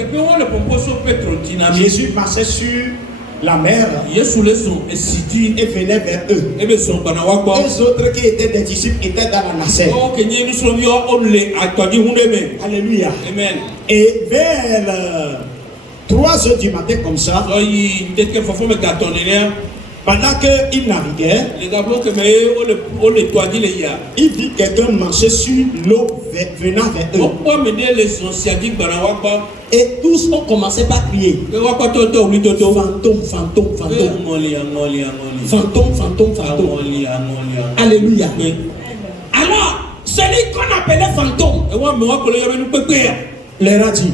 Jésus marchait sur la mer et venait vers eux. Les autres qui étaient des disciples étaient dans la nacelle. Alléluia. Amen. Et vers 3 heures du matin comme ça, pendant qu'il naviguait, il vit quelqu'un marcher sur l'eau venant vers eux. Et tous ont commencé par crier: fantôme, fantôme, fantôme. Fantôme, fantôme, fantôme. Alléluia. Alors, celui qu'on appelait fantôme leur a dit: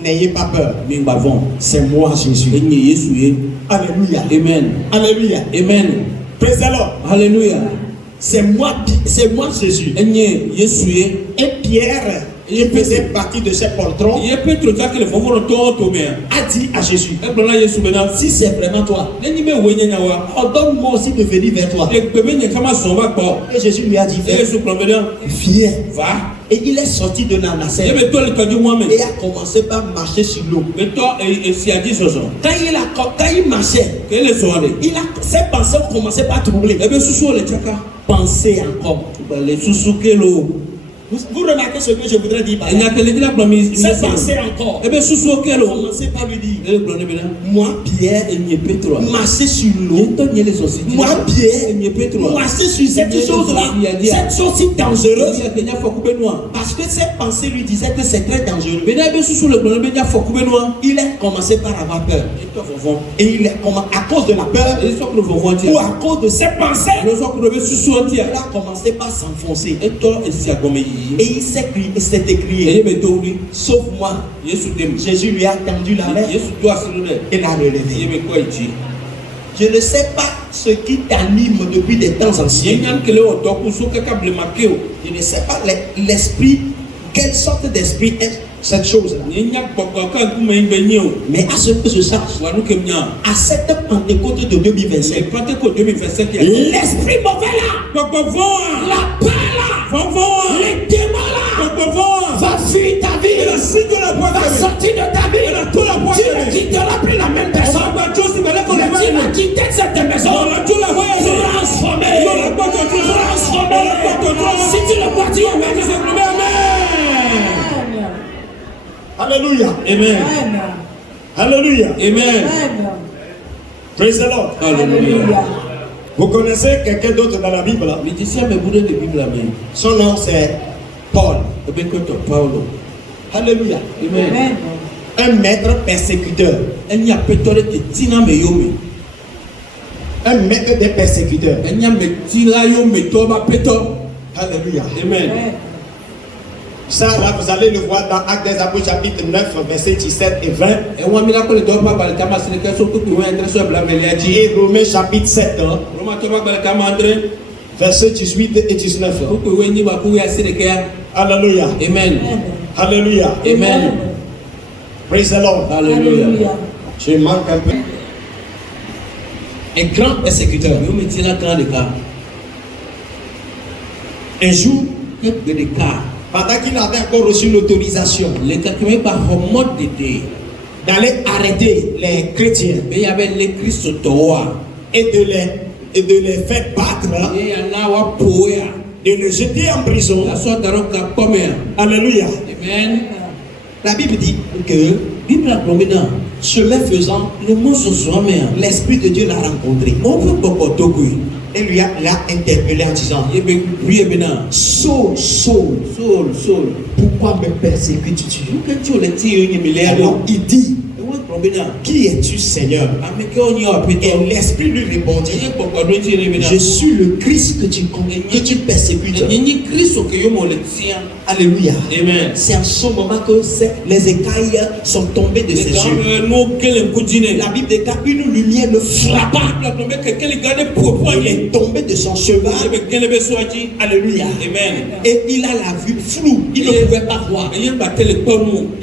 n'ayez pas peur, c'est moi Jésus. Alléluia. Amen. Alléluia. Amen. Praise the Lord. Alléluia. C'est moi Jésus. Et Pierre, il faisait partie de ces poltrons, a dit à Jésus: si c'est vraiment toi, ordonne-moi aussi de venir vers toi. Et Jésus lui a dit: viens. Et il est sorti de la nacelle et a commencé par marcher sur l'eau. Quand il marchait, ses pensées ont commencé par troubler. Pensez encore. Vous remarquez ce que je voudrais dire par là? C'est penser encore. Commencez par lui dire: moi Pierre, marcher sur l'eau. Moi Pierre, marcher sur cette chose-là, cette chose si dangereuse. Parce que ses pensées lui disaient que c'est très dangereux. Il a commencé par avoir peur. Et il a, à cause de la peur ou à cause de ses pensées, il a commencé par s'enfoncer. Et il s'est écrié: sauve-moi. Jésus lui a tendu la main et l'a relevé. Je ne sais pas ce qui t'anime depuis des temps anciens. Je ne sais pas l'esprit, quelle sorte d'esprit est cette chose-là. Mais à ce que je sache, à cette Pentecôte de 2025, l'esprit mauvais là, la peur là, les démons là, va fuir ta vie, va sortir de ta vie. Tu ne quitteras plus la même personne. Tu vas quitter cette maison transformée. Si tu le vois, dis Amen. Alléluia. Amen. Alléluia. Amen. Praise the Lord. Alléluia. Vous connaissez quelqu'un d'autre dans la Bible? Son nom c'est Paul. Alléluia. Amen. Un maître persécuteur. Un maître des persécuteurs. Alléluia. Amen. Ça, là, vous allez le voir dans Actes des Apôtres, chapitre 9, versets 17 et 20. Et Romains, chapitre 7, versets 18 et 19. Alléluia. Amen. Alléluia. Amen. Praise the Lord. Alléluia. Je manque un peu. Un grand persécuteur. Un jour, pendant qu'il avait encore reçu l'autorisation d'aller arrêter les chrétiens et de les faire battre, de les jeter en prison. Alléluia. Amen. La Bible dit que, chemin faisant, l'Esprit de Dieu l'a rencontré et l'a interpellé en disant: Saul, Saul, pourquoi me persécutes-tu? Alors il dit: qui es-tu, Seigneur? Et l'Esprit lui répondit: je suis le Christ que tu persécutes. Alléluia. Amen. C'est en ce moment que les écailles sont tombées de ses yeux. La Bible déclare une lumière le frappa. Il est tombé de son cheval. Alléluia. Amen. Et il a la vue floue. Il ne pouvait pas voir. Il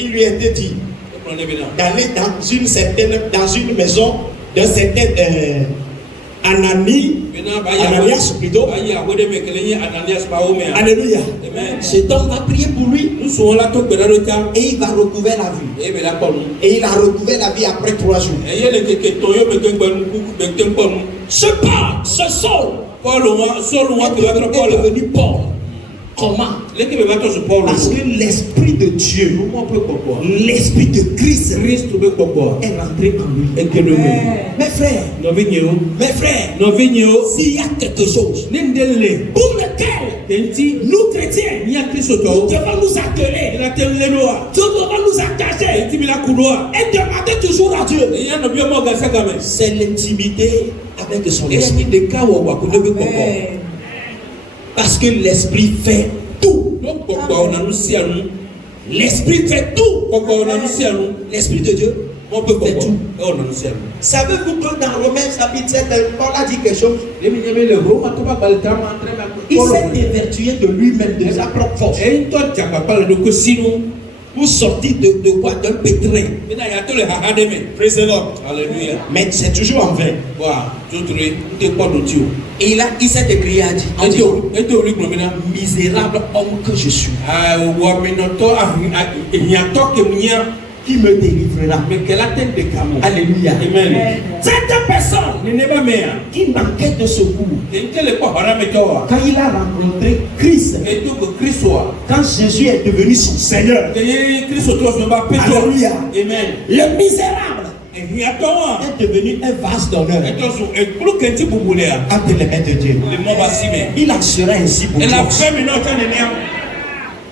lui a été dit d'aller dans une maison d'un certain Ananias plutôt. Alléluia. Cet homme va prier pour lui et il va recouvrir la vue. Et il a recouvert la vie après 3 jours. Ce Saul est devenu Paul. Comment? Parce que l'Esprit de Dieu, l'Esprit de Christ est rentré en lui. Mes frères, s'il y a quelque chose pour lequel nous chrétiens nous devons nous atteler, nous devons nous engager et demander toujours à Dieu, c'est l'intimité avec son esprit. Parce que l'Esprit fait tout. L'Esprit fait tout. L'Esprit de Dieu fait tout. Savez-vous que dans Romains chapitre 7, Paul a dit quelque chose? Il s'est évertué de lui-même, de sa propre force, pour sortir de quoi? D'un pétrin. Praise the Lord. Alléluia. Mais c'est toujours en vain. Et là, il s'est écrié à dire: misérable homme que je suis, qui me délivrera? Alléluia. Amen. Cette personne qui manquait de secours, quand il a rencontré Christ, quand Jésus est devenu son Seigneur, alléluia, Amen. le misérable est devenu un vase d'honneur entre les mains de Dieu. Il en sera ainsi pour toi.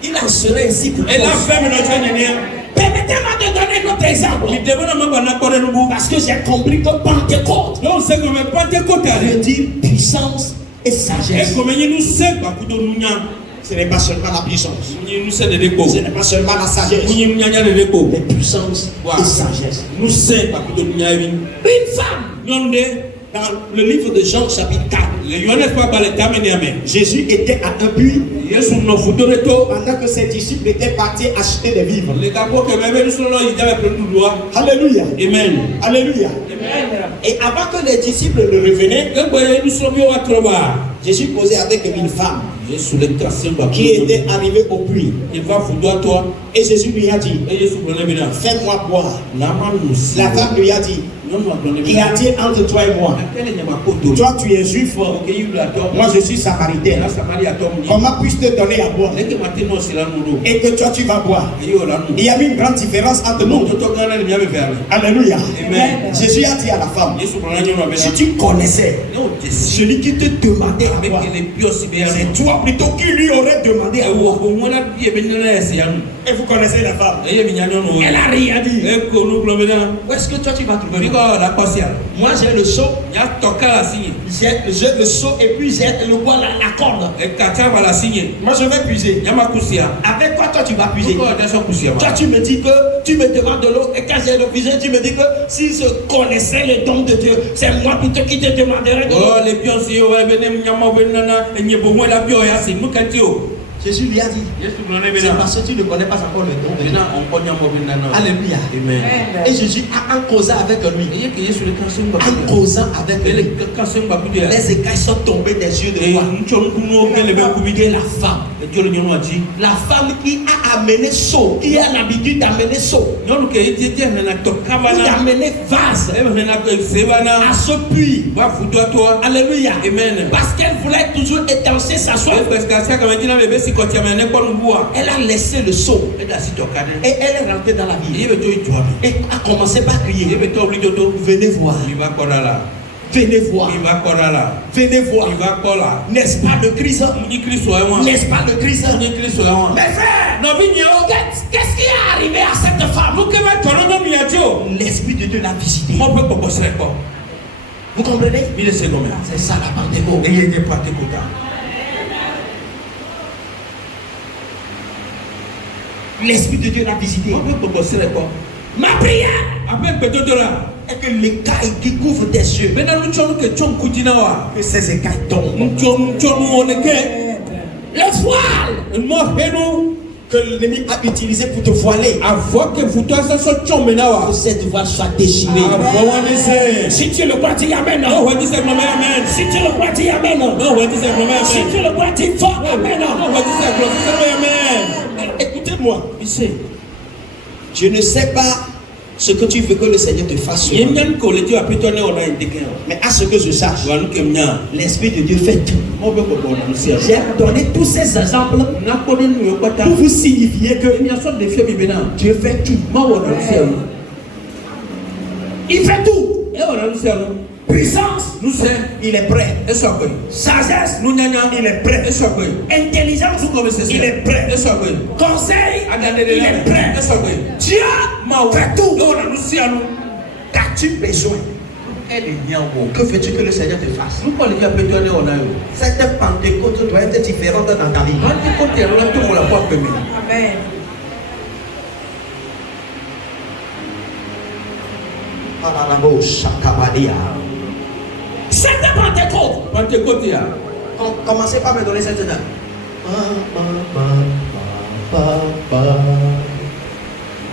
Il en sera ainsi pour toi. Permettez-moi de donner notre exemple. Parce que j'ai compris que Pentecôte veut dire puissance et sagesse. Ce n'est pas seulement la puissance. Ce n'est pas seulement la sagesse. Mais puissance et sagesse. Une femme. Dans le livre de Jean chapitre 4, Jésus était à un puits pendant que ses disciples étaient partis acheter des vivres. Alléluia. Amen. Alléluia. Et avant que les disciples ne revenaient, Jésus causait avec une femme qui était arrivée au puits. Et Jésus lui a dit: fais-moi boire. La femme lui a dit: qu'y a-t-il entre toi et moi? Toi tu es juif, moi je suis samaritain. Comment puis-je te donner à boire et que toi tu vas boire? Il y a une grande différence entre nous. Alléluia. Jésus a dit à la femme: si tu connaissais celui qui te demandait à boire, c'est toi plutôt qui lui aurait demandé à boire. Et vous connaissez la femme, elle a rien dit. Où est-ce que toi tu vas trouver? Moi j'ai le seau, j'ai le seau et puis j'ai le bois, la corde. Moi je vais puiser. Avec quoi toi tu vas puiser? Toi tu me dis que tu me demandes de l'eau, et quand j'ai le puiser tu me dis que si je connaissais le don de Dieu, c'est moi plutôt qui te demanderais de l'eau. Jésus lui a dit, c'est parce que tu ne connais pas encore le don de Dieu. Alléluia. Amen. Et Jésus a causé avec lui. En causant avec lui, les écailles sont tombées des yeux de moi. Et la femme qui a amené seau, qui a l'habitude d'amener seau, ou d'amener vase à ce puits. Alléluia. Amen. Parce qu'elle voulait toujours étancher sa soif. Elle a laissé le seau et elle est rentrée dans la ville et a commencé par crier. Venez voir. Venez voir. Venez voir. N'est-ce pas le Christ? N'est-ce pas le Christ? Mes frères, qu'est-ce qui est arrivé à cette femme? L'Esprit de Dieu l'a visité. Vous comprenez? C'est ça la Pentecôte. L'Esprit de Dieu l'a visité. Ma prière est que l'écaille qui couvre tes yeux, que ces écailles tombent. Le voile que l'ennemi a utilisé pour te voiler, que cette voile soit déchirée. Si tu le crois, dis amen. Si tu le crois, dis amen. Si tu le crois, dis fort amen. Écoutez-moi, je ne sais pas ce que tu veux que le Seigneur te fasse. Mais à ce que je sache, l'Esprit de Dieu fait tout. J'ai donné tous ces exemples pour vous signifier que Dieu fait tout. Il fait tout. Puissance, il est prêt. Sagesse, il est prêt. Intelligence, il est prêt. Conseil, il est prêt. Dieu fait tout. Qu'as-tu besoin? Que veux-tu que le Seigneur te fasse? Cette Pentecôte doit être différente dans ta vie. Amen. Cette Pentecôte. Commencez par me donner cette note.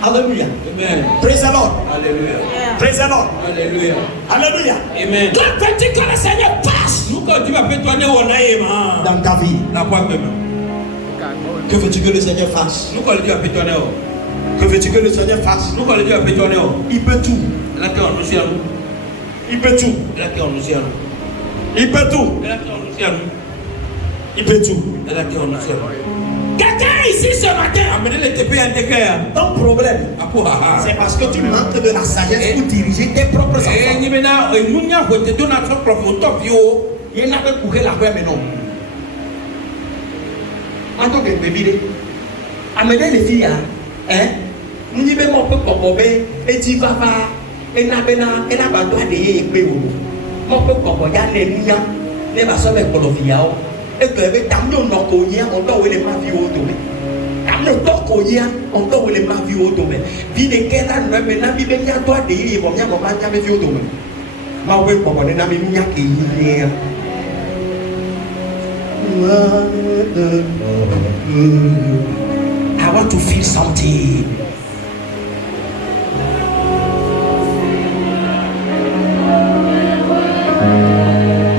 Alléluia. Amen. Praise the Lord. Alléluia. Praise the Lord. Alléluia. Alléluia. Amen. Que veux-tu que le Seigneur fasse dans ta vie? Que veux-tu que le Seigneur fasse? Que veux-tu que le Seigneur fasse? Il peut tout. Il peut tout. Il peut tout. Il peut tout. Quelqu'un ici ce matin, ton problème, c'est parce que tu manques de la sagesse pour diriger tes propres enfants. Il n'a pas couru la voie, mais non. En tant que bébé, amenez les filles, hein? Nous n'y mettons pas pour et tu vas pas. Et n'a pas droit de y aller. Mon peuple, il y a des liens, les maçons avec le fiao. Et que les tambours n'ont pas on doit les ma vie au domaine. Tambour on doit les ma vie au domaine. Vie de quel an, mais n'a pas bien toi de y aller, on vient pas jamais vie au domaine. Ma ouais, pour moi, n'a pas bien qui y est. I want to feel something.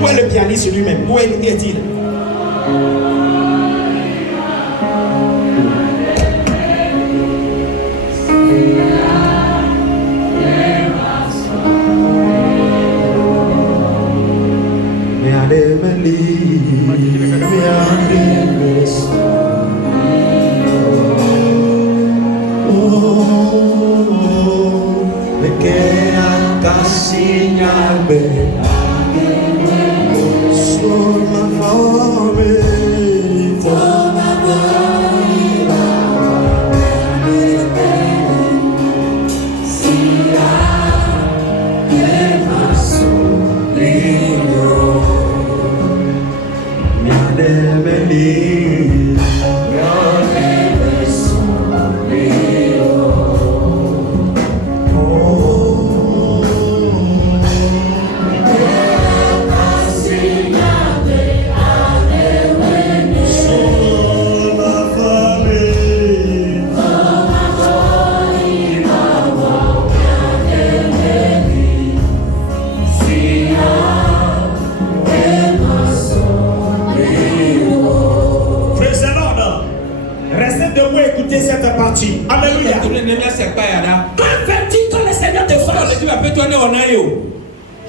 Où est le pianiste lui-même? Où est-il?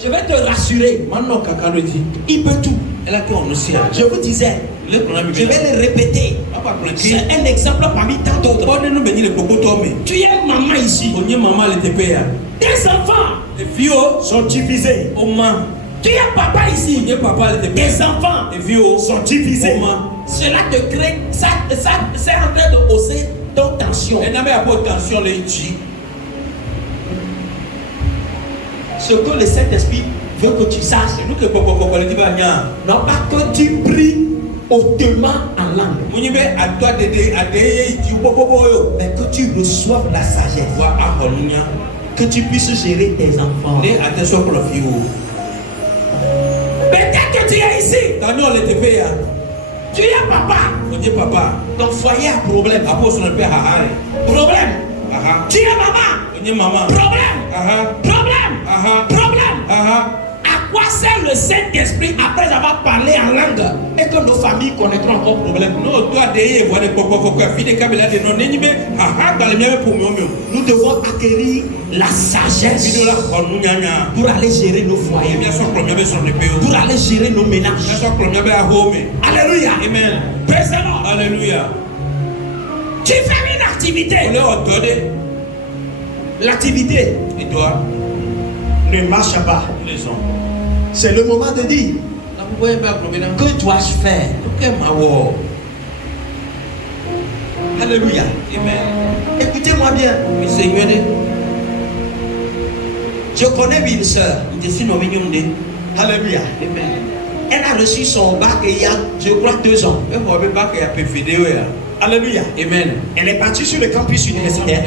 Je vais te rassurer. Il peut tout. Je vous disais, je vais le répéter. C'est un exemple parmi tant d'autres. Tu es maman ici. Tes enfants sont divisés. Tu es papa ici. Tes enfants sont divisés. Cela te crée, ça c'est en train de hausser ton tension. Ce que le Saint-Esprit veut que tu saches, non pas que tu pries hautement en langue, mais que tu reçoives la sagesse, que tu puisses gérer tes enfants. Peut-être que tu es ici, tu es papa, ton foyer a problème. Tu es maman, problème. À quoi sert le Saint-Esprit après avoir parlé en langue et que nos familles connaîtront encore problème? Nous devons acquérir la sagesse pour aller gérer nos foyers, pour aller gérer nos ménages. Alléluia. Amen. Praise the Lord. Alléluia. Tu fais une activité. L'activité ne marche pas. C'est le moment de dire, que dois-je faire? Alléluia. Amen. Écoutez-moi bien. Je connais une sœur. Alléluia. Amen. Elle a reçu son bac il y a, je crois, 2 ans. Alléluia. Amen. Elle est partie sur le campus universitaire.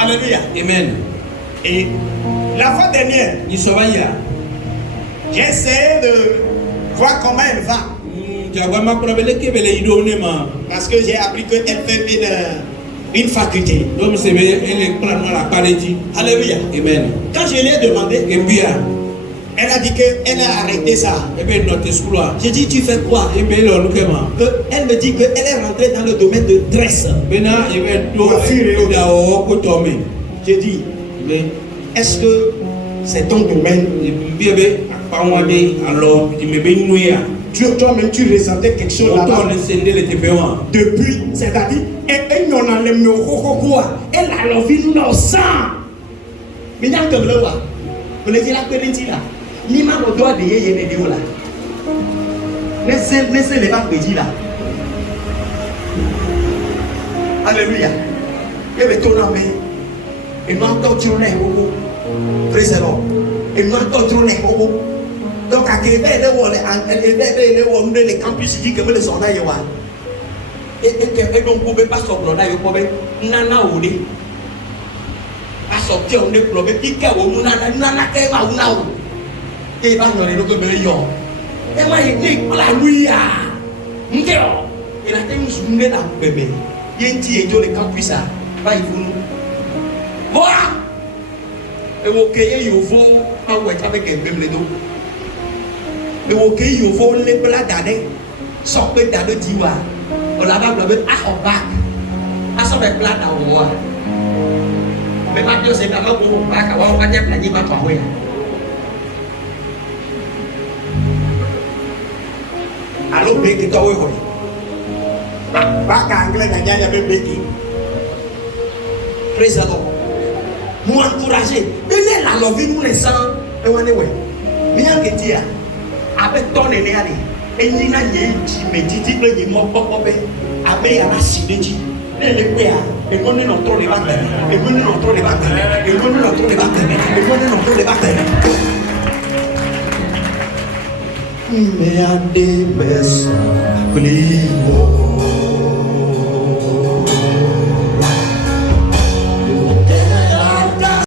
Alléluia. Amen. Et la fois dernière, j'ai essayé de voir comment elle va. Parce que j'ai appris qu'elle fait une faculté. Alléluia. Amen. Quand je lui ai demandé, elle a dit qu'elle a arrêté ça. J'ai dit, tu fais quoi? Elle me dit qu'elle est rentrée dans le domaine de tresse. J'ai dit, est-ce que c'est ton domaine? Toi-même, tu ressentais quelque chose là-bas. Depuis, c'est-à-dire, elle a l'envie de nous sang. Mais dans le là, on est là, ni ma doit de yé de là. Laissez les pas pédir là. Alléluia. Et me tourne en main. Et nous encore tourner au président. Et nous encore tourner au. Donc à Québec, les campus dit que les sont là. Et donc vous pouvez pas sortir là, vous pouvez nana ou des. À sortir on est problème. Piqué ou nana kema ou na ou. Et va nous le que yo. Et moi il dit alléluia. Ngeo. Il a tenu sur nous là bébé. Yenti et dans les campus ça. Va il vous. Voilà. Et vous cueillez yo faut en ouais avec un même les dos. Et vous cueillez yo faut les plats d'année. Sans peut dans le diwa. On la va blabber à en bac. À son plat dans moi. Mais maintenant c'est comment pour bac on va dire planifier pas toi. Allô, béki, toi, oui, oui. Bac anglais, il y a même béki. Praise the Lord. Nous encourager. Donnez la love, nous les sangs. Et on est ouais. Bien que tu as. Avec ton aîné, et n'y a ni mais dit que ni mon papa, avec la sidéji. Et les pères, et on est notre les batailles. Et on est notre les batailles. Et on est notre les batailles. Et on est notre les batailles. Me ande besa,